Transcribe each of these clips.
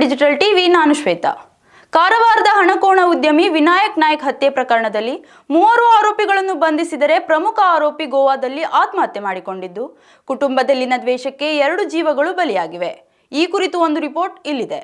Digital TV, ನಾನು ಶ್ವೇತಾ. ಕಾರವಾರದ ಹಣಕೋಣ ಉದ್ಯಮಿ ವಿನಾಯಕ್ ನಾಯಕ್ ಹತ್ಯೆ ಪ್ರಕರಣದಲ್ಲಿ ಮೂವರು ಆರೋಪಿಗಳನ್ನು ಬಂಧಿಸಿದರೆ ಪ್ರಮುಖ ಆರೋಪಿ ಗೋವಾದಲ್ಲಿ ಆತ್ಮಹತ್ಯೆ ಮಾಡಿಕೊಂಡಿದ್ದು ಕುಟುಂಬದಲ್ಲಿನ ದ್ವೇಷಕ್ಕೆ ಎರಡು ಜೀವಗಳು ಬಲಿಯಾಗಿವೆ. ಈ ಕುರಿತು ಒಂದು ರಿಪೋರ್ಟ್ ಇಲ್ಲಿದೆ.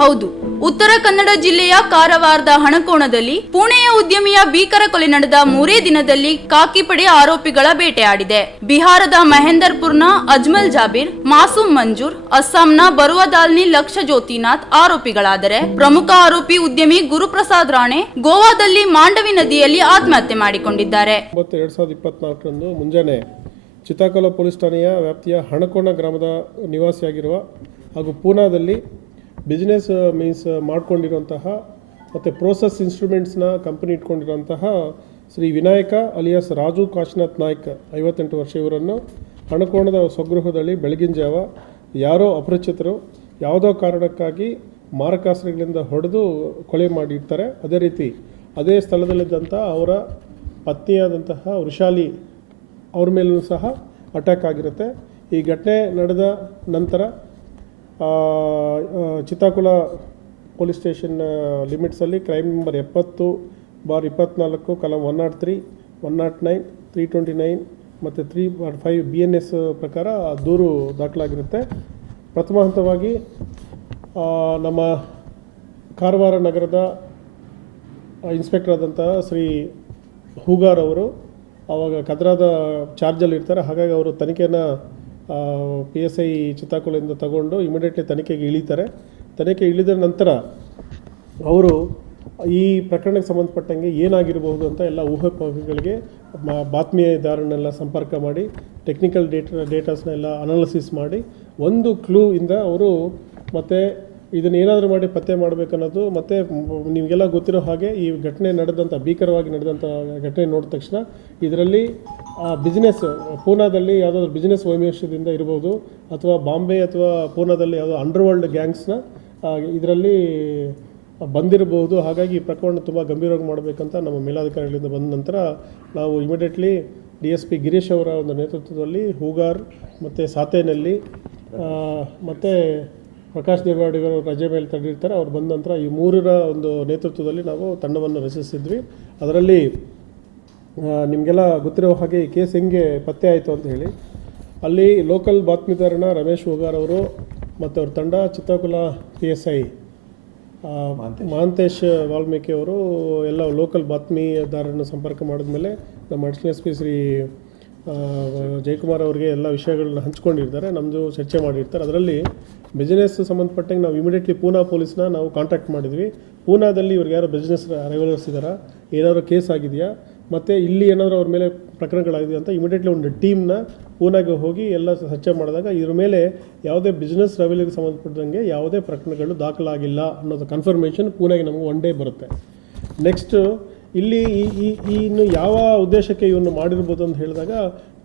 ಹೌದು ಉತ್ತರ ಕನ್ನಡ ಜಿಲ್ಲೆಯ ಕಾರವಾರದ ಹಣಕೋಣದಲ್ಲಿ ಪುಣೆಯ ಉದ್ಯಮಿಯ ಭೀಕರ ಕೊಲೆ ನಡೆದ ಮೂರೇ ದಿನದಲ್ಲಿ ಕಾಕಿಪಡೆ ಆರೋಪಿಗಳ ಬೇಟೆಯಾಡಿದೆ. ಬಿಹಾರದ ಮಹೇಂದರ್ಪುರ್ನ ಅಜ್ಮಲ್ ಜಾಬೀರ್, ಮಾಸೂಮ್ ಮಂಜೂರ್, ಅಸ್ಸಾಂನ ಬರುವದಾಲ್ನಿ ಲಕ್ಷ ಜ್ಯೋತಿನಾಥ್ ಆರೋಪಿಗಳಾದರೆ ಪ್ರಮುಖ ಆರೋಪಿ ಉದ್ಯಮಿ ಗುರುಪ್ರಸಾದ್ ರಾಣೆ ಗೋವಾದಲ್ಲಿ ಮಾಂಡವಿ ನದಿಯಲ್ಲಿ ಆತ್ಮಹತ್ಯೆ ಮಾಡಿಕೊಂಡಿದ್ದಾರೆ. ಮುಂಜಾನೆ ಪೊಲೀಸ್ ಠಾಣೆಯ ವ್ಯಾಪ್ತಿಯ ಹಣಕೋಣ ಗ್ರಾಮದ ನಿವಾಸಿಯಾಗಿರುವ ಹಾಗೂ ಪೂನಾದಲ್ಲಿ ಬಿಸ್ನೆಸ್ ಮೀನ್ಸ್ ಮಾಡ್ಕೊಂಡಿರುವಂತಹ ಮತ್ತು ಪ್ರೋಸೆಸ್ ಇನ್ಸ್ಟ್ರೂಮೆಂಟ್ಸ್ನ ಕಂಪನಿ ಇಟ್ಕೊಂಡಿರುವಂತಹ ಶ್ರೀ ವಿನಾಯಕ ಅಲಿಯಾಸ್ ರಾಜು ಕಾಶಿನಾಥ್ ನಾಯ್ಕ ಐವತ್ತೆಂಟು ವರ್ಷ ಇವರನ್ನು ಹಣಕೋಣದ ಸ್ವಗೃಹದಲ್ಲಿ ಬೆಳಗಿನ ಜಾವ ಯಾರೋ ಅಪರಿಚಿತರು ಯಾವುದೋ ಕಾರಣಕ್ಕಾಗಿ ಮಾರಕಾಸ್ತ್ರಗಳಿಂದ ಹೊಡೆದು ಕೊಲೆ ಮಾಡಿರ್ತಾರೆ. ಅದೇ ರೀತಿ ಅದೇ ಸ್ಥಳದಲ್ಲಿದ್ದಂಥ ಅವರ ಪತ್ನಿಯಾದಂತಹ ವೃಷಾಲಿ ಅವ್ರ ಮೇಲೂ ಸಹ ಅಟ್ಯಾಕ್ ಆಗಿರುತ್ತೆ. ಈ ಘಟನೆ ನಡೆದ ನಂತರ ಚಿತ್ತಾಕುಲ ಪೊಲೀಸ್ ಸ್ಟೇಷನ್ ಲಿಮಿಟ್ಸಲ್ಲಿ ಕ್ರೈಮ್ ನಂಬರ್ ಎಪ್ಪತ್ತು ಬಾರ್ ಇಪ್ಪತ್ನಾಲ್ಕು ಕಲಂ one not three, one not nine, three twenty nine ಮತ್ತು three bar five B N S ಪ್ರಕಾರ ದೂರು ದಾಖಲಾಗಿರುತ್ತೆ. ಪ್ರಥಮ ಹಂತವಾಗಿ ನಮ್ಮ ಕಾರವಾರ ನಗರದ ಇನ್ಸ್ಪೆಕ್ಟರ್ ಆದಂತಹ ಶ್ರೀ ಹೂಗಾರ್ ಅವರು ಆವಾಗ ಕದ್ರಾದ ಚಾರ್ಜಲ್ಲಿ ಇರ್ತಾರೆ ಹಾಗಾಗಿ ಅವರು ತನಿಖೆಯನ್ನು ಪಿ ಎಸ್ ಐ ಚಿತ್ತಾಕೊಲೆಯಿಂದ ತಗೊಂಡು ಇಮಿಡಿಯೇಟ್ಲಿ ತನಿಖೆಗೆ ಇಳಿತಾರೆ. ತನಿಖೆ ಇಳಿದ ನಂತರ ಅವರು ಈ ಪ್ರಕರಣಕ್ಕೆ ಸಂಬಂಧಪಟ್ಟಂಗೆ ಏನಾಗಿರಬಹುದು ಅಂತ ಎಲ್ಲ ಊಹಾಪೋಹಗಳಿಗೆ ಬಾತ್ಮೀದಾರನ್ನೆಲ್ಲ ಸಂಪರ್ಕ ಮಾಡಿ ಟೆಕ್ನಿಕಲ್ ಡೇಟಾ ಡೇಟಾಸ್ನೆಲ್ಲ ಅನಾಲಿಸಿಸ್ ಮಾಡಿ, ಒಂದು ಕ್ಲೂ ಇಂದ ಅವರು ಮತ್ತು ಇದನ್ನ ಏನಾದರೂ ಮಾಡಿ ಪತ್ತೆ ಮಾಡಬೇಕನ್ನೋದು ಮತ್ತು ನಿಮಗೆಲ್ಲ ಗೊತ್ತಿರೋ ಹಾಗೆ ಈ ಘಟನೆ ನಡೆದಂಥ ಭೀಕರವಾಗಿ ನಡೆದಂಥ ಘಟನೆ ನೋಡಿದ ತಕ್ಷಣ ಇದರಲ್ಲಿ ಬಿಸ್ನೆಸ್ ಪೂನಾದಲ್ಲಿ ಯಾವುದಾದ್ರು ಬಿಸ್ನೆಸ್ ವೈಮೇಶ್ಯದಿಂದ ಇರ್ಬೋದು ಅಥವಾ ಬಾಂಬೆ ಅಥವಾ ಪೂನಾದಲ್ಲಿ ಯಾವುದೋ ಅಂಡರ್ವರ್ಲ್ಡ್ ಗ್ಯಾಂಗ್ಸ್ನ ಇದರಲ್ಲಿ ಬಂದಿರಬಹುದು ಹಾಗಾಗಿ ಈ ಪ್ರಕರಣ ತುಂಬ ಗಂಭೀರವಾಗಿ ಮಾಡಬೇಕಂತ ನಮ್ಮ ಮೇಲಾಧಿಕಾರಿಗಳಿಂದ ಬಂದ ನಂತರ ನಾವು immediately D S P Girish ಅವರ ಒಂದು ನೇತೃತ್ವದಲ್ಲಿ ಹೂಗಾರ್ ಮತ್ತು ಸಾತೇನಲ್ಲಿ ಮತ್ತು ಪ್ರಕಾಶ್ ದೇವಾಡಿಗರು ರಜೆ ಮೇಲೆ ತಂದಿರ್ತಾರೆ. ಅವ್ರು ಬಂದ ನಂತರ ಈ ಮೂರರ ಒಂದು ನೇತೃತ್ವದಲ್ಲಿ ನಾವು ತಂಡವನ್ನು ರಚಿಸಿದ್ವಿ. ಅದರಲ್ಲಿ ನಿಮಗೆಲ್ಲ ಗೊತ್ತಿರೋ ಹಾಗೆ ಈ ಕೇಸ್ ಹೆಂಗೆ ಪತ್ತೆ ಆಯಿತು ಅಂತ ಹೇಳಿ. ಅಲ್ಲಿ ಲೋಕಲ್ ಬಾತ್ಮೀದಾರನ ರಮೇಶ್ ಹೋಗಾರ್ ಅವರು ಮತ್ತು ಅವ್ರ ತಂಡ Chitrakula P S I Mahantesh Valmiki ಅವರು ಎಲ್ಲ ಲೋಕಲ್ ಬಾತ್ಮೀದಾರರನ್ನು ಸಂಪರ್ಕ ಮಾಡಿದ್ಮೇಲೆ ನಮ್ಮ additional S P Shri Jayakumar ಅವರಿಗೆ ಎಲ್ಲ ವಿಷಯಗಳನ್ನ ಹಂಚ್ಕೊಂಡಿರ್ತಾರೆ ನಮ್ಮದು ಚರ್ಚೆ ಮಾಡಿರ್ತಾರೆ. ಅದರಲ್ಲಿ ಬಿಸ್ನೆಸ್ ಸಂಬಂಧಪಟ್ಟಂಗೆ ನಾವು ಇಮಿಡಿಯೇಟ್ಲಿ ಪೂನಾ ಪೊಲೀಸ್ನ ನಾವು ಕಾಂಟ್ಯಾಕ್ಟ್ ಮಾಡಿದ್ವಿ. ಪೂನಾದಲ್ಲಿ ಇವ್ರಿಗೆ ಯಾರೋ ಬಿಸ್ನೆಸ್ ರೆಗ್ಯುಲರ್ಸ್ ಇದ್ದಾರಾ? ಏನಾದರೂ ಕೇಸ್ ಆಗಿದೆಯಾ? ಮತ್ತು ಇಲ್ಲಿ ಏನಾದರೂ ಅವ್ರ ಮೇಲೆ ಪ್ರಕರಣಗಳಾಗಿದೆ ಅಂತ ಇಮಿಡಿಯೇಟ್ಲಿ ಒಂದು ಟೀಮ್ನ ಪೂನಾಗೆ ಹೋಗಿ ಎಲ್ಲ ಚರ್ಚೆ ಮಾಡಿದಾಗ ಇದ್ರ ಮೇಲೆ ಯಾವುದೇ ಬಿಸ್ನೆಸ್ ರೆವೆಲ್ಯೂಗೆ ಸಂಬಂಧಪಟ್ಟಂಗೆ ಯಾವುದೇ ಪ್ರಕರಣಗಳು ದಾಖಲಾಗಿಲ್ಲ ಅನ್ನೋದು ಕನ್ಫರ್ಮೇಷನ್ ಪೂನಾಗೆ ನಮಗೆ ಒನ್ ಡೇ ಬರುತ್ತೆ. ನೆಕ್ಸ್ಟು ಇಲ್ಲಿ ಈ ಇನ್ನು ಯಾವ ಉದ್ದೇಶಕ್ಕೆ ಇವನ್ನು ಮಾಡಿರ್ಬೋದು ಅಂತ ಹೇಳಿದಾಗ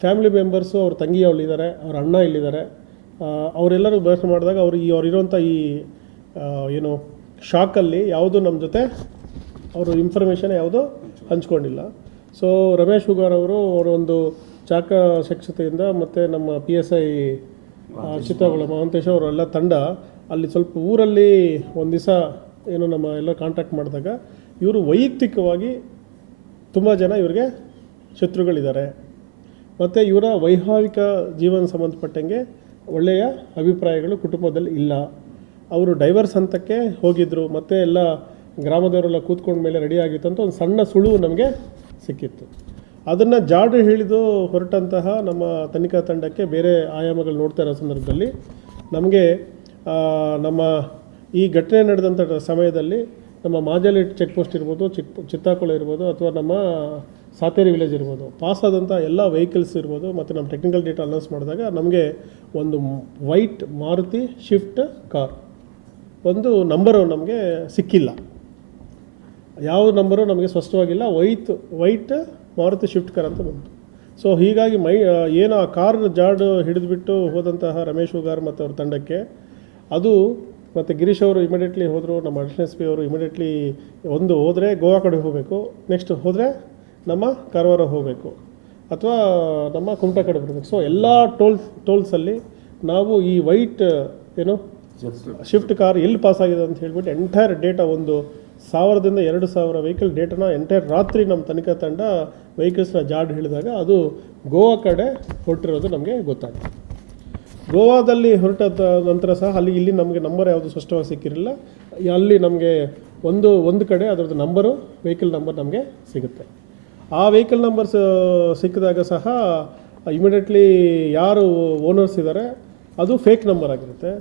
ಫ್ಯಾಮಿಲಿ ಮೆಂಬರ್ಸು ಅವ್ರ ತಂಗಿ ಅವಳಿದ್ದಾರೆ, ಅವ್ರ ಅಣ್ಣ ಇಲ್ಲಿದ್ದಾರೆ. ಅವರೆಲ್ಲರೂ ಬಳಕೆ ಮಾಡಿದಾಗ ಅವ್ರು ಈ ಅವರಿರೋಂಥ ಈ ಏನು ಶಾಕಲ್ಲಿ ಯಾವುದು ನಮ್ಮ ಜೊತೆ ಅವರು ಇನ್ಫಾರ್ಮೇಷನ್ ಯಾವುದು ಹಂಚ್ಕೊಂಡಿಲ್ಲ. ಸೊ ರಮೇಶ್ ಹುಗಾರ್ ಅವರು ಅವರೊಂದು ಚಾಕ ಶಿಕ್ಷತೆಯಿಂದ ಮತ್ತು ನಮ್ಮ ಪಿ ಎಸ್ ಐ ಚಿತ್ರಗಳ ಮಹಾಂತೇಶ್ ಅವರೆಲ್ಲ ತಂಡ ಅಲ್ಲಿ ಸ್ವಲ್ಪ ಊರಲ್ಲಿ ಒಂದು ದಿವಸ ಏನು ನಮ್ಮ ಎಲ್ಲ ಕಾಂಟ್ಯಾಕ್ಟ್ ಮಾಡಿದಾಗ ಇವರು ವೈಯಕ್ತಿಕವಾಗಿ ತುಂಬ ಜನ ಇವರಿಗೆ ಶತ್ರುಗಳಿದ್ದಾರೆ. ಮತ್ತು ಇವರ ವೈವಾಹಿಕ ಜೀವನ ಸಂಬಂಧಪಟ್ಟಂಗೆ ಒಳ್ಳೆಯ ಅಭಿಪ್ರಾಯಗಳು ಕುಟುಂಬದಲ್ಲಿ ಇಲ್ಲ. ಅವರು ಡೈವರ್ಸ್ ಹಂತಕ್ಕೆ ಹೋಗಿದ್ದರು ಮತ್ತು ಎಲ್ಲ ಗ್ರಾಮದವರೆಲ್ಲ ಕೂತ್ಕೊಂಡ ಮೇಲೆ ರೆಡಿ ಆಗಿತ್ತು ಅಂತ ಒಂದು ಸಣ್ಣ ಸುಳುವು ನಮಗೆ ಸಿಕ್ಕಿತ್ತು. ಅದನ್ನು ಜಾಡು ಹಿಡಿದು ಹೊರಟಂತಹ ನಮ್ಮ ತನಿಖಾ ತಂಡಕ್ಕೆ ಬೇರೆ ಆಯಾಮಗಳು ನೋಡ್ತಾ ಇರೋ ಸಂದರ್ಭದಲ್ಲಿ ನಮಗೆ ನಮ್ಮ ಈ ಘಟನೆ ನಡೆದಂಥ ಸಮಯದಲ್ಲಿ ನಮ್ಮ ಮಾಜಲಿ ಚೆಕ್ ಪೋಸ್ಟ್ ಇರ್ಬೋದು, ಚಿಕ್ ಚಿತ್ತಾಕೊಳ ಇರ್ಬೋದು, ಅಥವಾ ನಮ್ಮ ಸಾತೇರಿ ವಿಲೇಜ್ ಇರ್ಬೋದು. ಪಾಸ್ ಆದಂಥ ಎಲ್ಲ ವೆಹಿಕಲ್ಸ್ ಇರ್ಬೋದು, ಮತ್ತು ನಮ್ಮ ಟೆಕ್ನಿಕಲ್ ಡೇಟಾ ಅನೌನ್ಸ್ ಮಾಡಿದಾಗ ನಮಗೆ ಒಂದು ವೈಟ್ ಮಾರುತಿ ಶಿಫ್ಟ್ ಕಾರ್ ಒಂದು ನಂಬರು ನಮಗೆ ಸಿಕ್ಕಿಲ್ಲ. ಯಾವ ನಂಬರು ನಮಗೆ ಸ್ಪಷ್ಟವಾಗಿಲ್ಲ white white Maruti Swift car ಅಂತ ಬಂತು. ಸೊ ಹೀಗಾಗಿ ಮೈ, ಏನು ಆ ಕಾರ್ ಜಾಡು ಹಿಡಿದುಬಿಟ್ಟು ಹೋದಂತಹ ರಮೇಶ್ ಹುಗಾರ್ ಮತ್ತು ಅವ್ರ ತಂಡಕ್ಕೆ, ಅದು ಮತ್ತು ಗಿರೀಶ್ ಅವರು ಇಮಿಡಿಯೇಟ್ಲಿ ಹೋದರು, ನಮ್ಮ ಅಡಿಷನ್ ಎಸ್ ಪಿ ಅವರು ಇಮಿಡಿಯೇಟ್ಲಿ ಒಂದು ಹೋದರೆ ಗೋವಾ ಕಡೆ ಹೋಗಬೇಕು ನೆಕ್ಸ್ಟ್ ಹೋದರೆ ನಮ್ಮ ಕಾರವಾರ ಹೋಗಬೇಕು, ಅಥವಾ ನಮ್ಮ ಕುಮಟಾ ಕಡೆ ಬರಬೇಕು. ಸೊ ಎಲ್ಲ ಟೋಲ್ ಟೋಲ್ಸಲ್ಲಿ ನಾವು ಈ ವೈಟ್ ಏನು ಶಿಫ್ಟ್ ಕಾರ್ ಎಲ್ಲಿ ಪಾಸ್ ಆಗಿದೆ ಅಂತ ಹೇಳ್ಬಿಟ್ಟು ಎಂಟೈರ್ ಡೇಟಾ ಒಂದು ಸಾವಿರದಿಂದ ಎರಡು ಸಾವಿರ ವೆಹಿಕಲ್ ಡೇಟಾನ ಎಂಟೈರ್ ರಾತ್ರಿ ನಮ್ಮ ತನಿಖಾ ತಂಡ ವೆಹಿಕಲ್ಸ್ನ ಜಾಡ್ ಹಿಡಿದಾಗ ಅದು ಗೋವಾ ಕಡೆ ಹೊರಟಿರೋದು ನಮಗೆ ಗೊತ್ತಾಗ್ತದೆ. ಗೋವಾದಲ್ಲಿ ಹೊರಟ ನಂತರ ಸಹ ಅಲ್ಲಿ ಇಲ್ಲಿ ನಮಗೆ ನಂಬರ್ ಯಾವುದು ಸ್ಪಷ್ಟವಾಗಿ ಸಿಕ್ಕಿರಲಿಲ್ಲ. ಅಲ್ಲಿ ನಮಗೆ ಒಂದು ಒಂದು ಕಡೆ ಅದರದ್ದು ನಂಬರು ವೆಹಿಕಲ್ ನಂಬರ್ ನಮಗೆ ಸಿಗುತ್ತೆ. ಆ ವೆಹಿಕಲ್ ನಂಬರ್ಸ್ ಸಿಕ್ಕಿದಾಗ ಸಹ ಇಮಿಡಿಯೇಟ್ಲಿ ಯಾರು ಓನರ್ಸ್ ಇದ್ದಾರೆ ಅದು ಫೇಕ್ ನಂಬರ್ ಆಗಿರುತ್ತೆ.